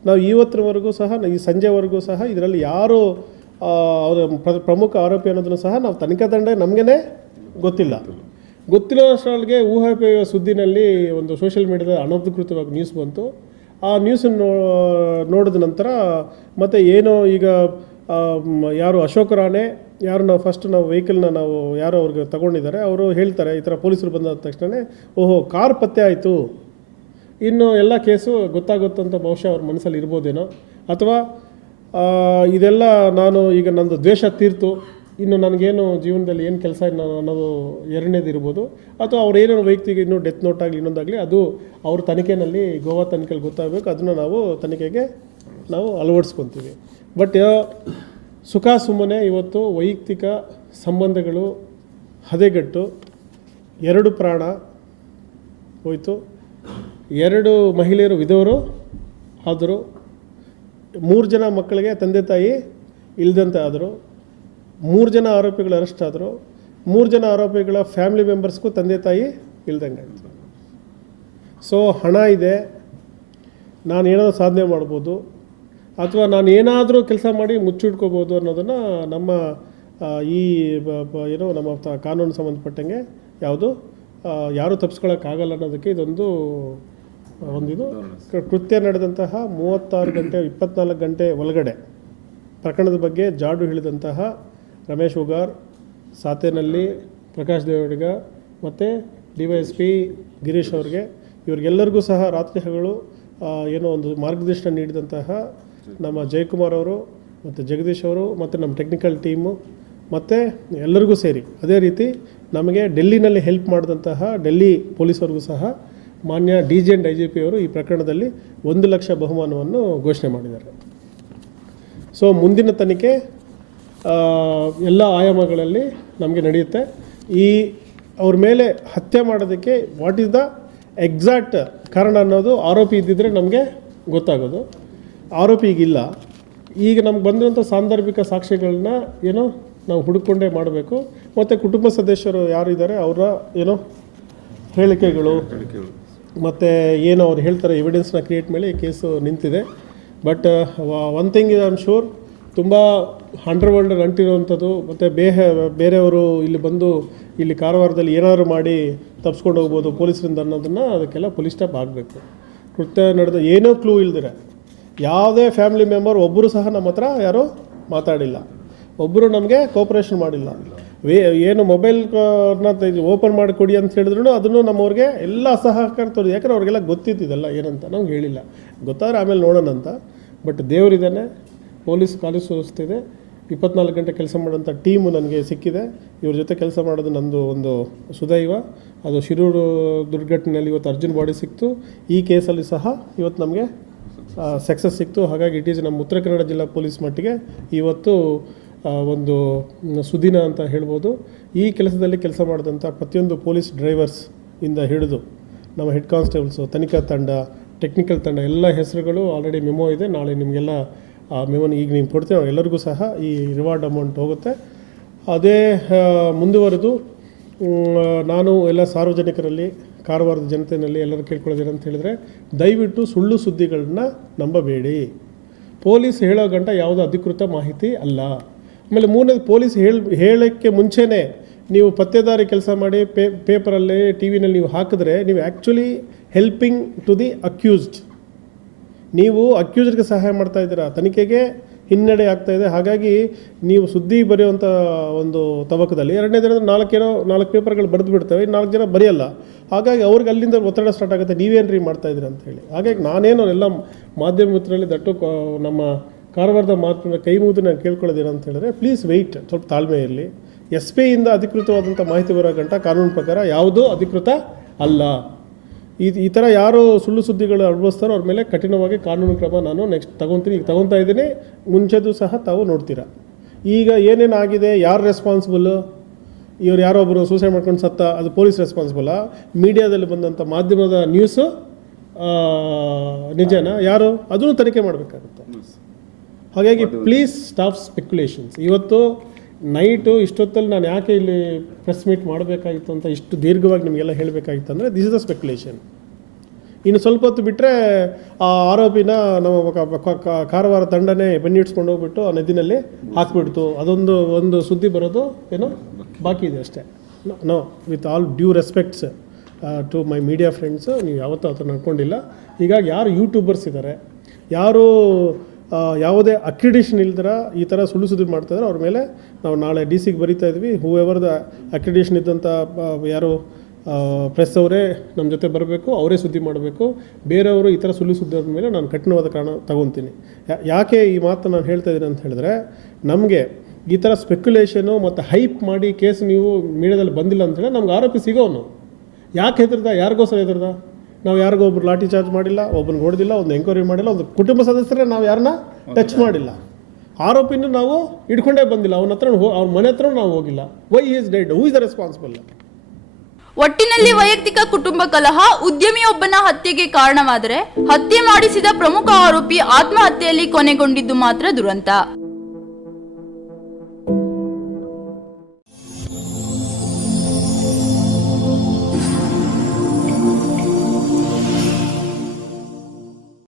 ನಾವು ಇವತ್ತಿನವರೆಗೂ ಸಹ ಈ ಸಂಜೆವರೆಗೂ ಸಹ ಇದರಲ್ಲಿ ಯಾರು ಅವರ ಪ್ರಮುಖ ಆರೋಪಿ ಅನ್ನೋದನ್ನು ಸಹ ನಾವು ತನಿಖಾ ತಂಡ ನಮಗೇ ಗೊತ್ತಿಲ್ಲ. ಗೊತ್ತಿರೋ ಅಷ್ಟರೊಳಗೆ ಊಹಾಪೋಹ ಸುದ್ದಿನಲ್ಲಿ ಒಂದು ಸೋಷಿಯಲ್ ಮೀಡಿಯಾದ ಅನಧಿಕೃತವಾಗಿ ನ್ಯೂಸ್ ಬಂತು. ಆ ನ್ಯೂಸ್ ನೋಡಿದ ನಂತರ ಮತ್ತು ಏನೋ ಈಗ ಯಾರು ಅಶೋಕ್ ರಾಣೆ, ಯಾರು ನಾವು ಫಸ್ಟ್ ನಾವು ವೆಹಿಕಲ್ನ ನಾವು ಯಾರು ಅವ್ರಿಗೆ ತಗೊಂಡಿದ್ದಾರೆ, ಅವರು ಹೇಳ್ತಾರೆ, ಈ ಥರ ಪೊಲೀಸರು ಬಂದ ತಕ್ಷಣವೇ ಓಹೋ, ಕಾರ್ ಪತ್ತೆ ಆಯಿತು. ಇನ್ನು ಎಲ್ಲ ಕೇಸು ಗೊತ್ತಾಗುತ್ತಂತ ಬಹುಶಃ ಅವ್ರ ಮನಸ್ಸಲ್ಲಿ ಇರ್ಬೋದೇನೋ. ಅಥವಾ ಇದೆಲ್ಲ ನಾನು ಈಗ ನಂದು ದ್ವೇಷ ತೀರ್ತು. ಇನ್ನು ನನಗೇನು ಜೀವನದಲ್ಲಿ ಏನು ಕೆಲಸ ಅನ್ನೋದು ಎರಡನೇದು ಇರ್ಬೋದು. ಅಥವಾ ಅವ್ರು ಏನೇನು ವೈಯಕ್ತಿಕ ಇನ್ನೂ ಡೆತ್ ನೋಟ್ ಆಗಲಿ ಇನ್ನೊಂದಾಗಲಿ, ಅದು ಅವ್ರ ತನಿಖೆಯಲ್ಲಿ ಗೋವಾ ತನಿಖೆಯಲ್ಲಿ ಗೊತ್ತಾಗಬೇಕು. ಅದನ್ನು ನಾವು ತನಿಖೆಗೆ ನಾವು ಅಳವಡಿಸ್ಕೊತೀವಿ. ಬಟ್ ಸುಖ ಸುಮ್ಮನೆ ಇವತ್ತು ವೈಯಕ್ತಿಕ ಸಂಬಂಧಗಳು ಹದೆಗಟ್ಟು ಎರಡು ಪ್ರಾಣ ಹೋಯಿತು. ಎರಡು ಮಹಿಳೆಯರು ವಿಧವರು ಆದರು ಮೂರು ಜನ ಮಕ್ಕಳಿಗೆ ತಂದೆ ತಾಯಿ ಇಲ್ಲದಂತೆ ಆದರು ಮೂರು ಜನ ಆರೋಪಿಗಳು ಅರೆಸ್ಟ್ ಆದರು ಮೂರು ಜನ ಆರೋಪಿಗಳ ಫ್ಯಾಮಿಲಿ ಮೆಂಬರ್ಸ್ಗೂ ತಂದೆ ತಾಯಿ ಇಲ್ದಂಗೆ ಆಯಿತು. ಸೊ ಹಣ ಇದೆ. ನಾನು ಏನಾದರೂ ಸಾಧನೆ ಮಾಡ್ಬೋದು. ಅಥವಾ ನಾನು ಏನಾದರೂ ಕೆಲಸ ಮಾಡಿ ಮುಚ್ಚಿಡ್ಕೋಬೋದು ಅನ್ನೋದನ್ನು ನಮ್ಮ ಈ ಏನೋ ನಮ್ಮ ಕಾನೂನು ಸಂಬಂಧಪಟ್ಟಂಗೆ ಯಾವುದು ಯಾರೂ ತಪ್ಪಿಸ್ಕೊಳ್ಳೋಕ್ಕಾಗಲ್ಲ ಅನ್ನೋದಕ್ಕೆ ಇದೊಂದು ಒಂದಿದು ಕೃತ್ಯ ನಡೆದಂತಹ ಮೂವತ್ತಾರು ಗಂಟೆ, ಇಪ್ಪತ್ನಾಲ್ಕು ಗಂಟೆ ಒಳಗಡೆ ಪ್ರಕರಣದ ಬಗ್ಗೆ ಜಾಡು ಹೇಳಿದಂತಹ ರಮೇಶ್ ಉಗಾರ್ ಸಾತೇನಲ್ಲಿ ಪ್ರಕಾಶ್ ದೇವಡಿಗ ಮತ್ತು D Y S P Girish ಅವ್ರಿಗೆ. ಇವ್ರಿಗೆಲ್ಲರಿಗೂ ಸಹ ರಾತ್ರಿ ಹಗಲು ಏನೋ ಒಂದು ಮಾರ್ಗದರ್ಶನ ನೀಡಿದಂತಹ ನಮ್ಮ ಜಯಕುಮಾರ್ ಅವರು ಮತ್ತು ಜಗದೀಶ್ ಅವರು ಮತ್ತು ನಮ್ಮ ಟೆಕ್ನಿಕಲ್ ಟೀಮು ಮತ್ತು ಎಲ್ಲರಿಗೂ ಸೇರಿ. ಅದೇ ರೀತಿ ನಮಗೆ ಡೆಲ್ಲಿನಲ್ಲಿ ಹೆಲ್ಪ್ ಮಾಡಿದಂತಹ ಡೆಲ್ಲಿ ಪೊಲೀಸವ್ರಿಗೂ ಸಹ ಮಾನ್ಯ D G and I G P ಅವರು ಈ ಪ್ರಕರಣದಲ್ಲಿ ಒಂದು ಲಕ್ಷ ಬಹುಮಾನವನ್ನು ಘೋಷಣೆ ಮಾಡಿದ್ದಾರೆ. ಸೊ ಮುಂದಿನ ತನಿಖೆ ಎಲ್ಲ ಆಯಾಮಗಳಲ್ಲಿ ನಮಗೆ ನಡೆಯುತ್ತೆ. ಈ ಅವ್ರ ಮೇಲೆ ಹತ್ಯೆ ಮಾಡೋದಕ್ಕೆ ವಾಟ್ ಈಸ್ ದ ಎಕ್ಸಾಕ್ಟ್ ಕಾರಣ ಅನ್ನೋದು ಆರೋಪಿ ಇದ್ದಿದ್ರೆ ನಮಗೆ ಗೊತ್ತಾಗೋದು. ಆರೋಪಿ ಈಗಿಲ್ಲ ಈಗ ನಮ್ಗೆ ಬಂದಿರೋಂಥ ಸಾಂದರ್ಭಿಕ ಸಾಕ್ಷ್ಯಗಳನ್ನ ಏನೋ ನಾವು ಹುಡುಕೊಂಡೇ ಮಾಡಬೇಕು. ಮತ್ತು ಕುಟುಂಬ ಸದಸ್ಯರು ಯಾರು ಇದ್ದಾರೆ ಅವರ ಏನೋ ಹೇಳಿಕೆಗಳು. ಮತ್ತು ಏನು ಅವ್ರು ಹೇಳ್ತಾರೆ ಎವಿಡೆನ್ಸ್ನ ಕ್ರಿಯೇಟ್ ಮೇಲೆ ಈ ಕೇಸು ನಿಂತಿದೆ. But one thing I am sure ತುಂಬ ಅಂಡರ್ ವರ್ಲ್ಡ್ ಅಂಟಿರುವಂಥದ್ದು, ಮತ್ತು ಬೇಹ, ಬೇರೆಯವರು ಇಲ್ಲಿ ಬಂದು ಇಲ್ಲಿ ಕಾರವಾರದಲ್ಲಿ ಏನಾದರೂ ಮಾಡಿ ತಪ್ಸ್ಕೊಂಡು ಹೋಗ್ಬೋದು ಪೊಲೀಸರಿಂದ ಅನ್ನೋದನ್ನು ಅದಕ್ಕೆಲ್ಲ ಪೊಲೀಸ್ ಸ್ಟಾಪ್ ಆಗಬೇಕು. ಕೃತ್ಯ ನಡೆದ ಏನೂ ಕ್ಲೂ ಇಲ್ದಿರೆ. ಯಾವುದೇ ಫ್ಯಾಮಿಲಿ ಮೆಂಬರ್ ಒಬ್ಬರು ಸಹ ನಮ್ಮ ಹತ್ರ ಯಾರೂ ಮಾತಾಡಿಲ್ಲ. ಒಬ್ಬರು ನಮಗೆ ಕೋಪರೇಷನ್ ಮಾಡಿಲ್ಲ. ವೇ, ಏನು ಮೊಬೈಲ್ ಓಪನ್ ಮಾಡಿ ಕೊಡಿ ಅಂತ ಹೇಳಿದ್ರು ಅದನ್ನು ನಮ್ಮವ್ರಿಗೆ ಎಲ್ಲ ಸಹಕಾರ ತೋರಿದೆ ಯಾಕಂದ್ರೆ ಅವ್ರಿಗೆಲ್ಲ ಗೊತ್ತಿದ್ದಿದ್ದಲ್ಲ ಏನಂತ ನಮ್ಗೆ ಹೇಳಿಲ್ಲ. ಗೊತ್ತಾದ್ರೆ ಆಮೇಲೆ ನೋಡೋಣ ಅಂತ ಬಟ್ ದೇವರಿದ್ದಾನೆ ಪೊಲೀಸ್ ಕಾಲೇಜ್ ಸುರಿಸ್ತಿದೆ. ಇಪ್ಪತ್ನಾಲ್ಕು ಗಂಟೆ ಕೆಲಸ ಮಾಡೋಂಥ ಟೀಮು ನನಗೆ ಸಿಕ್ಕಿದೆ. ಇವ್ರ ಜೊತೆ ಕೆಲಸ ಮಾಡೋದು ನಂದು ಒಂದು ಸುದೈವ. ಅದು ಶಿರೂರು ದುರ್ಘಟನೆಯಲ್ಲಿ ಇವತ್ತು ಅರ್ಜುನ್ ಬಾಡಿ ಸಿಕ್ತು. ಈ ಕೇಸಲ್ಲಿ ಸಹ ಇವತ್ತು ನಮಗೆ ಸಕ್ಸಸ್ ಸಿಕ್ತು. ಹಾಗಾಗಿ ಇಟ್ ಈಸ್ ನಮ್ಮ ಉತ್ತರ ಕನ್ನಡ ಜಿಲ್ಲಾ ಪೊಲೀಸ್ ಮಟ್ಟಿಗೆ ಇವತ್ತು ಒಂದು ಸುದಿನ ಅಂತ ಹೇಳ್ಬೋದು. ಈ ಕೆಲಸದಲ್ಲಿ ಕೆಲಸ ಮಾಡಿದಂಥ ಪ್ರತಿಯೊಂದು ಪೊಲೀಸ್ ಡ್ರೈವರ್ಸ್ ಇಂದ ಹಿಡಿದು ನಮ್ಮ ಹೆಡ್ ಕಾನ್ಸ್ಟೇಬಲ್ಸು, ತನಿಖಾ ತಂಡ, ಟೆಕ್ನಿಕಲ್ ತಂಡ, ಎಲ್ಲ ಹೆಸರುಗಳು ಆಲ್ರೆಡಿ ಮೆಮೊ ಇದೆ. ನಾಳೆ ನಿಮಗೆಲ್ಲ ಆ ಮೆಮೊನ ಈಗ ನೀವು ಕೊಡ್ತೇವೆ ಎಲ್ಲರಿಗೂ ಸಹ ಈ ರಿವಾರ್ಡ್ ಅಮೌಂಟ್ ಹೋಗುತ್ತೆ. ಅದೇ ಮುಂದುವರೆದು ನಾನು ಎಲ್ಲ ಸಾರ್ವಜನಿಕರಲ್ಲಿ, ಕಾರವಾರದ ಜನತೆಯಲ್ಲಿ ಎಲ್ಲರೂ ಕೇಳ್ಕೊಳ್ಳೋದೇನಂತ ಹೇಳಿದ್ರೆ, ದಯವಿಟ್ಟು ಸುಳ್ಳು ಸುದ್ದಿಗಳನ್ನ ನಂಬಬೇಡಿ. ಪೊಲೀಸ್ ಹೇಳೋ ಗಂಟ ಯಾವುದೋ ಅಧಿಕೃತ ಮಾಹಿತಿ ಅಲ್ಲ. ಆಮೇಲೆ ಮೂರನೇದು, ಪೊಲೀಸ್ ಹೇಳ, ಹೇಳೋಕ್ಕೆ ಮುಂಚೆನೇ ನೀವು ಪತ್ತೆದಾರಿ ಕೆಲಸ ಮಾಡಿ, ಪೇ, ಪೇಪರಲ್ಲಿ ಟಿ ವಿನಲ್ಲಿ ನೀವು ಹಾಕಿದ್ರೆ ನೀವು actually helping to the accused ನೀವು ಅಕ್ಯೂಸ್ಡ್ಗೆ ಸಹಾಯ ಮಾಡ್ತಾ ಇದ್ದೀರಾ? ತನಿಖೆಗೆ ಹಿನ್ನಡೆ ಆಗ್ತಾ ಇದೆ. ಹಾಗಾಗಿ ನೀವು ಸುದ್ದಿ ಬರೆಯುವಂಥ ಒಂದು ತವಕದಲ್ಲಿ ಎರಡನೇ ದಿನದ ನಾಲ್ಕೇನೋ ನಾಲ್ಕು ಪೇಪರ್ಗಳು ಬರೆದು ಬಿಡ್ತವೆ ನಾಲ್ಕು ಜನ ಬರೆಯಲ್ಲ. ಹಾಗಾಗಿ ಅವ್ರಿಗೆ ಅಲ್ಲಿಂದ ಒತ್ತಡ ಸ್ಟಾರ್ಟ್ ಆಗುತ್ತೆ. ನೀವೇನು ರೀ ಮಾಡ್ತಾ ಇದ್ದೀರಾ ಅಂತ ಹೇಳಿ. ಹಾಗಾಗಿ ನಾನೇನು ಎಲ್ಲ ಮಾಧ್ಯಮ ಮಿತ್ರರಲ್ಲಿ ದಟ್ಟು ನಮ್ಮ ಕಾರವಾರದ ಮಾತಿನ ಕೈ ಮುಗಿದು ನಾನು ಕೇಳ್ಕೊಳ್ಳೋದೇನು ಅಂತ ಹೇಳಿದ್ರೆ ಪ್ಲೀಸ್ ವೆಯ್ಟ್ ಸ್ವಲ್ಪ ತಾಳ್ಮೆ ಇರಲಿ. ಎಸ್ ಪಿ ಇಂದ ಅಧಿಕೃತವಾದಂಥ ಮಾಹಿತಿ ಬರೋ ಗಂಟ ಕಾನೂನು ಪ್ರಕಾರ ಯಾವುದೂ ಅಧಿಕೃತ ಅಲ್ಲ. ಈ ಈ ಥರ ಯಾರು ಸುಳ್ಳು ಸುದ್ದಿಗಳು ಅನುಭವಿಸ್ತಾರೋ ಅವ್ರ ಮೇಲೆ ಕಠಿಣವಾಗಿ ಕಾನೂನು ಕ್ರಮ ನಾನು ನೆಕ್ಸ್ಟ್ ತಗೊತೀನಿ ಈಗ ತಗೊತಾ ಇದ್ದೀನಿ. ಮುಂಚೆದು ಸಹ ತಾವು ನೋಡ್ತೀರಾ. ಈಗ ಏನೇನು ಆಗಿದೆ ಯಾರು ರೆಸ್ಪಾನ್ಸಿಬಲ್ಲು ಇವ್ರು ಯಾರೋ ಒಬ್ಬರು ಸೂಸೈಡ್ ಮಾಡ್ಕೊಂಡು ಸತ್ತ ಅದು ಪೊಲೀಸ್ ರೆಸ್ಪಾನ್ಸಿಬಲ್ಲ ಮೀಡಿಯಾದಲ್ಲಿ ಬಂದಂಥ ಮಾಧ್ಯಮದ ನ್ಯೂಸು ನಿಜನ? ಯಾರು? ಅದನ್ನು ತನಿಖೆ ಮಾಡಬೇಕಾಗುತ್ತೆ. ಹಾಗಾಗಿ ಪ್ಲೀಸ್ ಸ್ಟಾಫ್ ಸ್ಪೆಕ್ಯುಲೇಷನ್ಸ್ ಇವತ್ತು ನೈಟು ಇಷ್ಟೊತ್ತಲ್ಲಿ ನಾನು ಯಾಕೆ ಇಲ್ಲಿ ಪ್ರೆಸ್ ಮೀಟ್ ಮಾಡಬೇಕಾಗಿತ್ತು ಅಂತ ಇಷ್ಟು ದೀರ್ಘವಾಗಿ ನಿಮಗೆಲ್ಲ ಹೇಳಬೇಕಾಗಿತ್ತು ಅಂದರೆ ದಿಸ್ ಇಸ್ ದ ಸ್ಪೆಕ್ಯುಲೇಷನ್ ಇನ್ನು ಸ್ವಲ್ಪ ಹೊತ್ತು ಬಿಟ್ಟರೆ ಆ ಆರೋಪಿನ ನಮ್ಮ ಕಾರವಾರ ತಂಡನೇ ಬೆನ್ನಿಡ್ಸ್ಕೊಂಡು ಹೋಗ್ಬಿಟ್ಟು ಆ ನದಿನಲ್ಲಿ ಹಾಕ್ಬಿಡ್ತು. ಅದೊಂದು ಒಂದು ಸುದ್ದಿ ಬರೋದು ಏನೋ ಬಾಕಿ ಇದೆ ಅಷ್ಟೇ. No with all due respects to my media friends ನೀವು ಯಾವತ್ತೂ ಅದನ್ನು ಥರ ನಡ್ಕೊಂಡಿಲ್ಲ ಹೀಗಾಗಿ ಯಾರು ಯೂಟ್ಯೂಬರ್ಸ್ ಇದ್ದಾರೆ ಯಾರು ಯಾವುದೇ ಅಕ್ರಿಡೇಷನ್ ಇಲ್ದಿರ ಈ ಥರ ಸುಳ್ಳು ಸುದ್ದಿ ಮಾಡ್ತಾಯಿದ್ರೆ ಅವ್ರ ಮೇಲೆ ನಾವು ನಾಳೆ ಡಿ ಸಿಗೆ ಬರಿತಾ ಇದ್ವಿ. ಹೂ ಎವರ್ ದ ಅಕ್ರಿಡೇಷನ್ ಇದ್ದಂಥ ಯಾರು ಪ್ರೆಸ್ ಅವರೇ ನಮ್ಮ ಜೊತೆ ಬರಬೇಕು ಅವರೇ ಸುದ್ದಿ ಮಾಡಬೇಕು. ಬೇರೆಯವರು ಈ ಥರ ಸುಳ್ಳು ಸುದ್ದಿ ಮೇಲೆ ನಾನು ಕಠಿಣವಾದ ಕಾರಣ ತಗೊತೀನಿ. ಯಾಕೆ ಈ ಮಾತು ನಾನು ಹೇಳ್ತಾ ಇದ್ದೀನಿ ಅಂತ ಹೇಳಿದ್ರೆ ನಮಗೆ ಈ ಥರ ಸ್ಪೆಕ್ಯುಲೇಷನು ಮತ್ತು ಹೈಪ್ ಮಾಡಿ ಕೇಸ್ ನೀವು ಮೀಡಿಯಾದಲ್ಲಿ ಬಂದಿಲ್ಲ ಅಂತ ಹೇಳಿ ನಮ್ಗೆ ಆರೋಪಿ ಸಿಗೋನು ಯಾಕೆ ಹೆದರ್ದ? ಯಾರಿಗೋಸ್ಕರ ಹೆದರ್ದ? ನಾವು ಯಾರಿಗೋ ಒಬ್ರು ಲಾಠಿ ಚಾರ್ಜ್ ಮಾಡಿಲ್ಲ ಒಬ್ಬನ ಹೊಡೆದಿಲ್ಲ ಒಂದು ಎಂಕ್ವೈರಿ ಮಾಡಿಲ್ಲ ಒಂದು ಕುಟುಂಬ ಸದಸ್ಯರೇ ನಾವು ಯಾರನ್ನ ಟಚ್ ಮಾಡಿಲ್ಲ. ಆರೋಪಿನೂ ನಾವು ಹಿಡ್ಕೊಂಡೇ ಬಂದಿಲ್ಲ. ಅವನ ಹತ್ರ ಹೋ, ಅವ್ನ ಮನೆ ಹತ್ರ ನಾವು ಹೋಗಿಲ್ಲ. Why is dead who is the responsible ಒಟ್ಟಿನಲ್ಲಿ ವೈಯಕ್ತಿಕ ಕುಟುಂಬ ಕಲಹ ಉದ್ಯಮಿಯೊಬ್ಬನ ಹತ್ಯೆಗೆ ಕಾರಣವಾದರೆ ಹತ್ಯೆ ಮಾಡಿಸಿದ ಪ್ರಮುಖ ಆರೋಪಿ ಆತ್ಮಹತ್ಯೆಯಲ್ಲಿ ಕೊನೆಗೊಂಡಿದ್ದು ಮಾತ್ರ ದುರಂತ.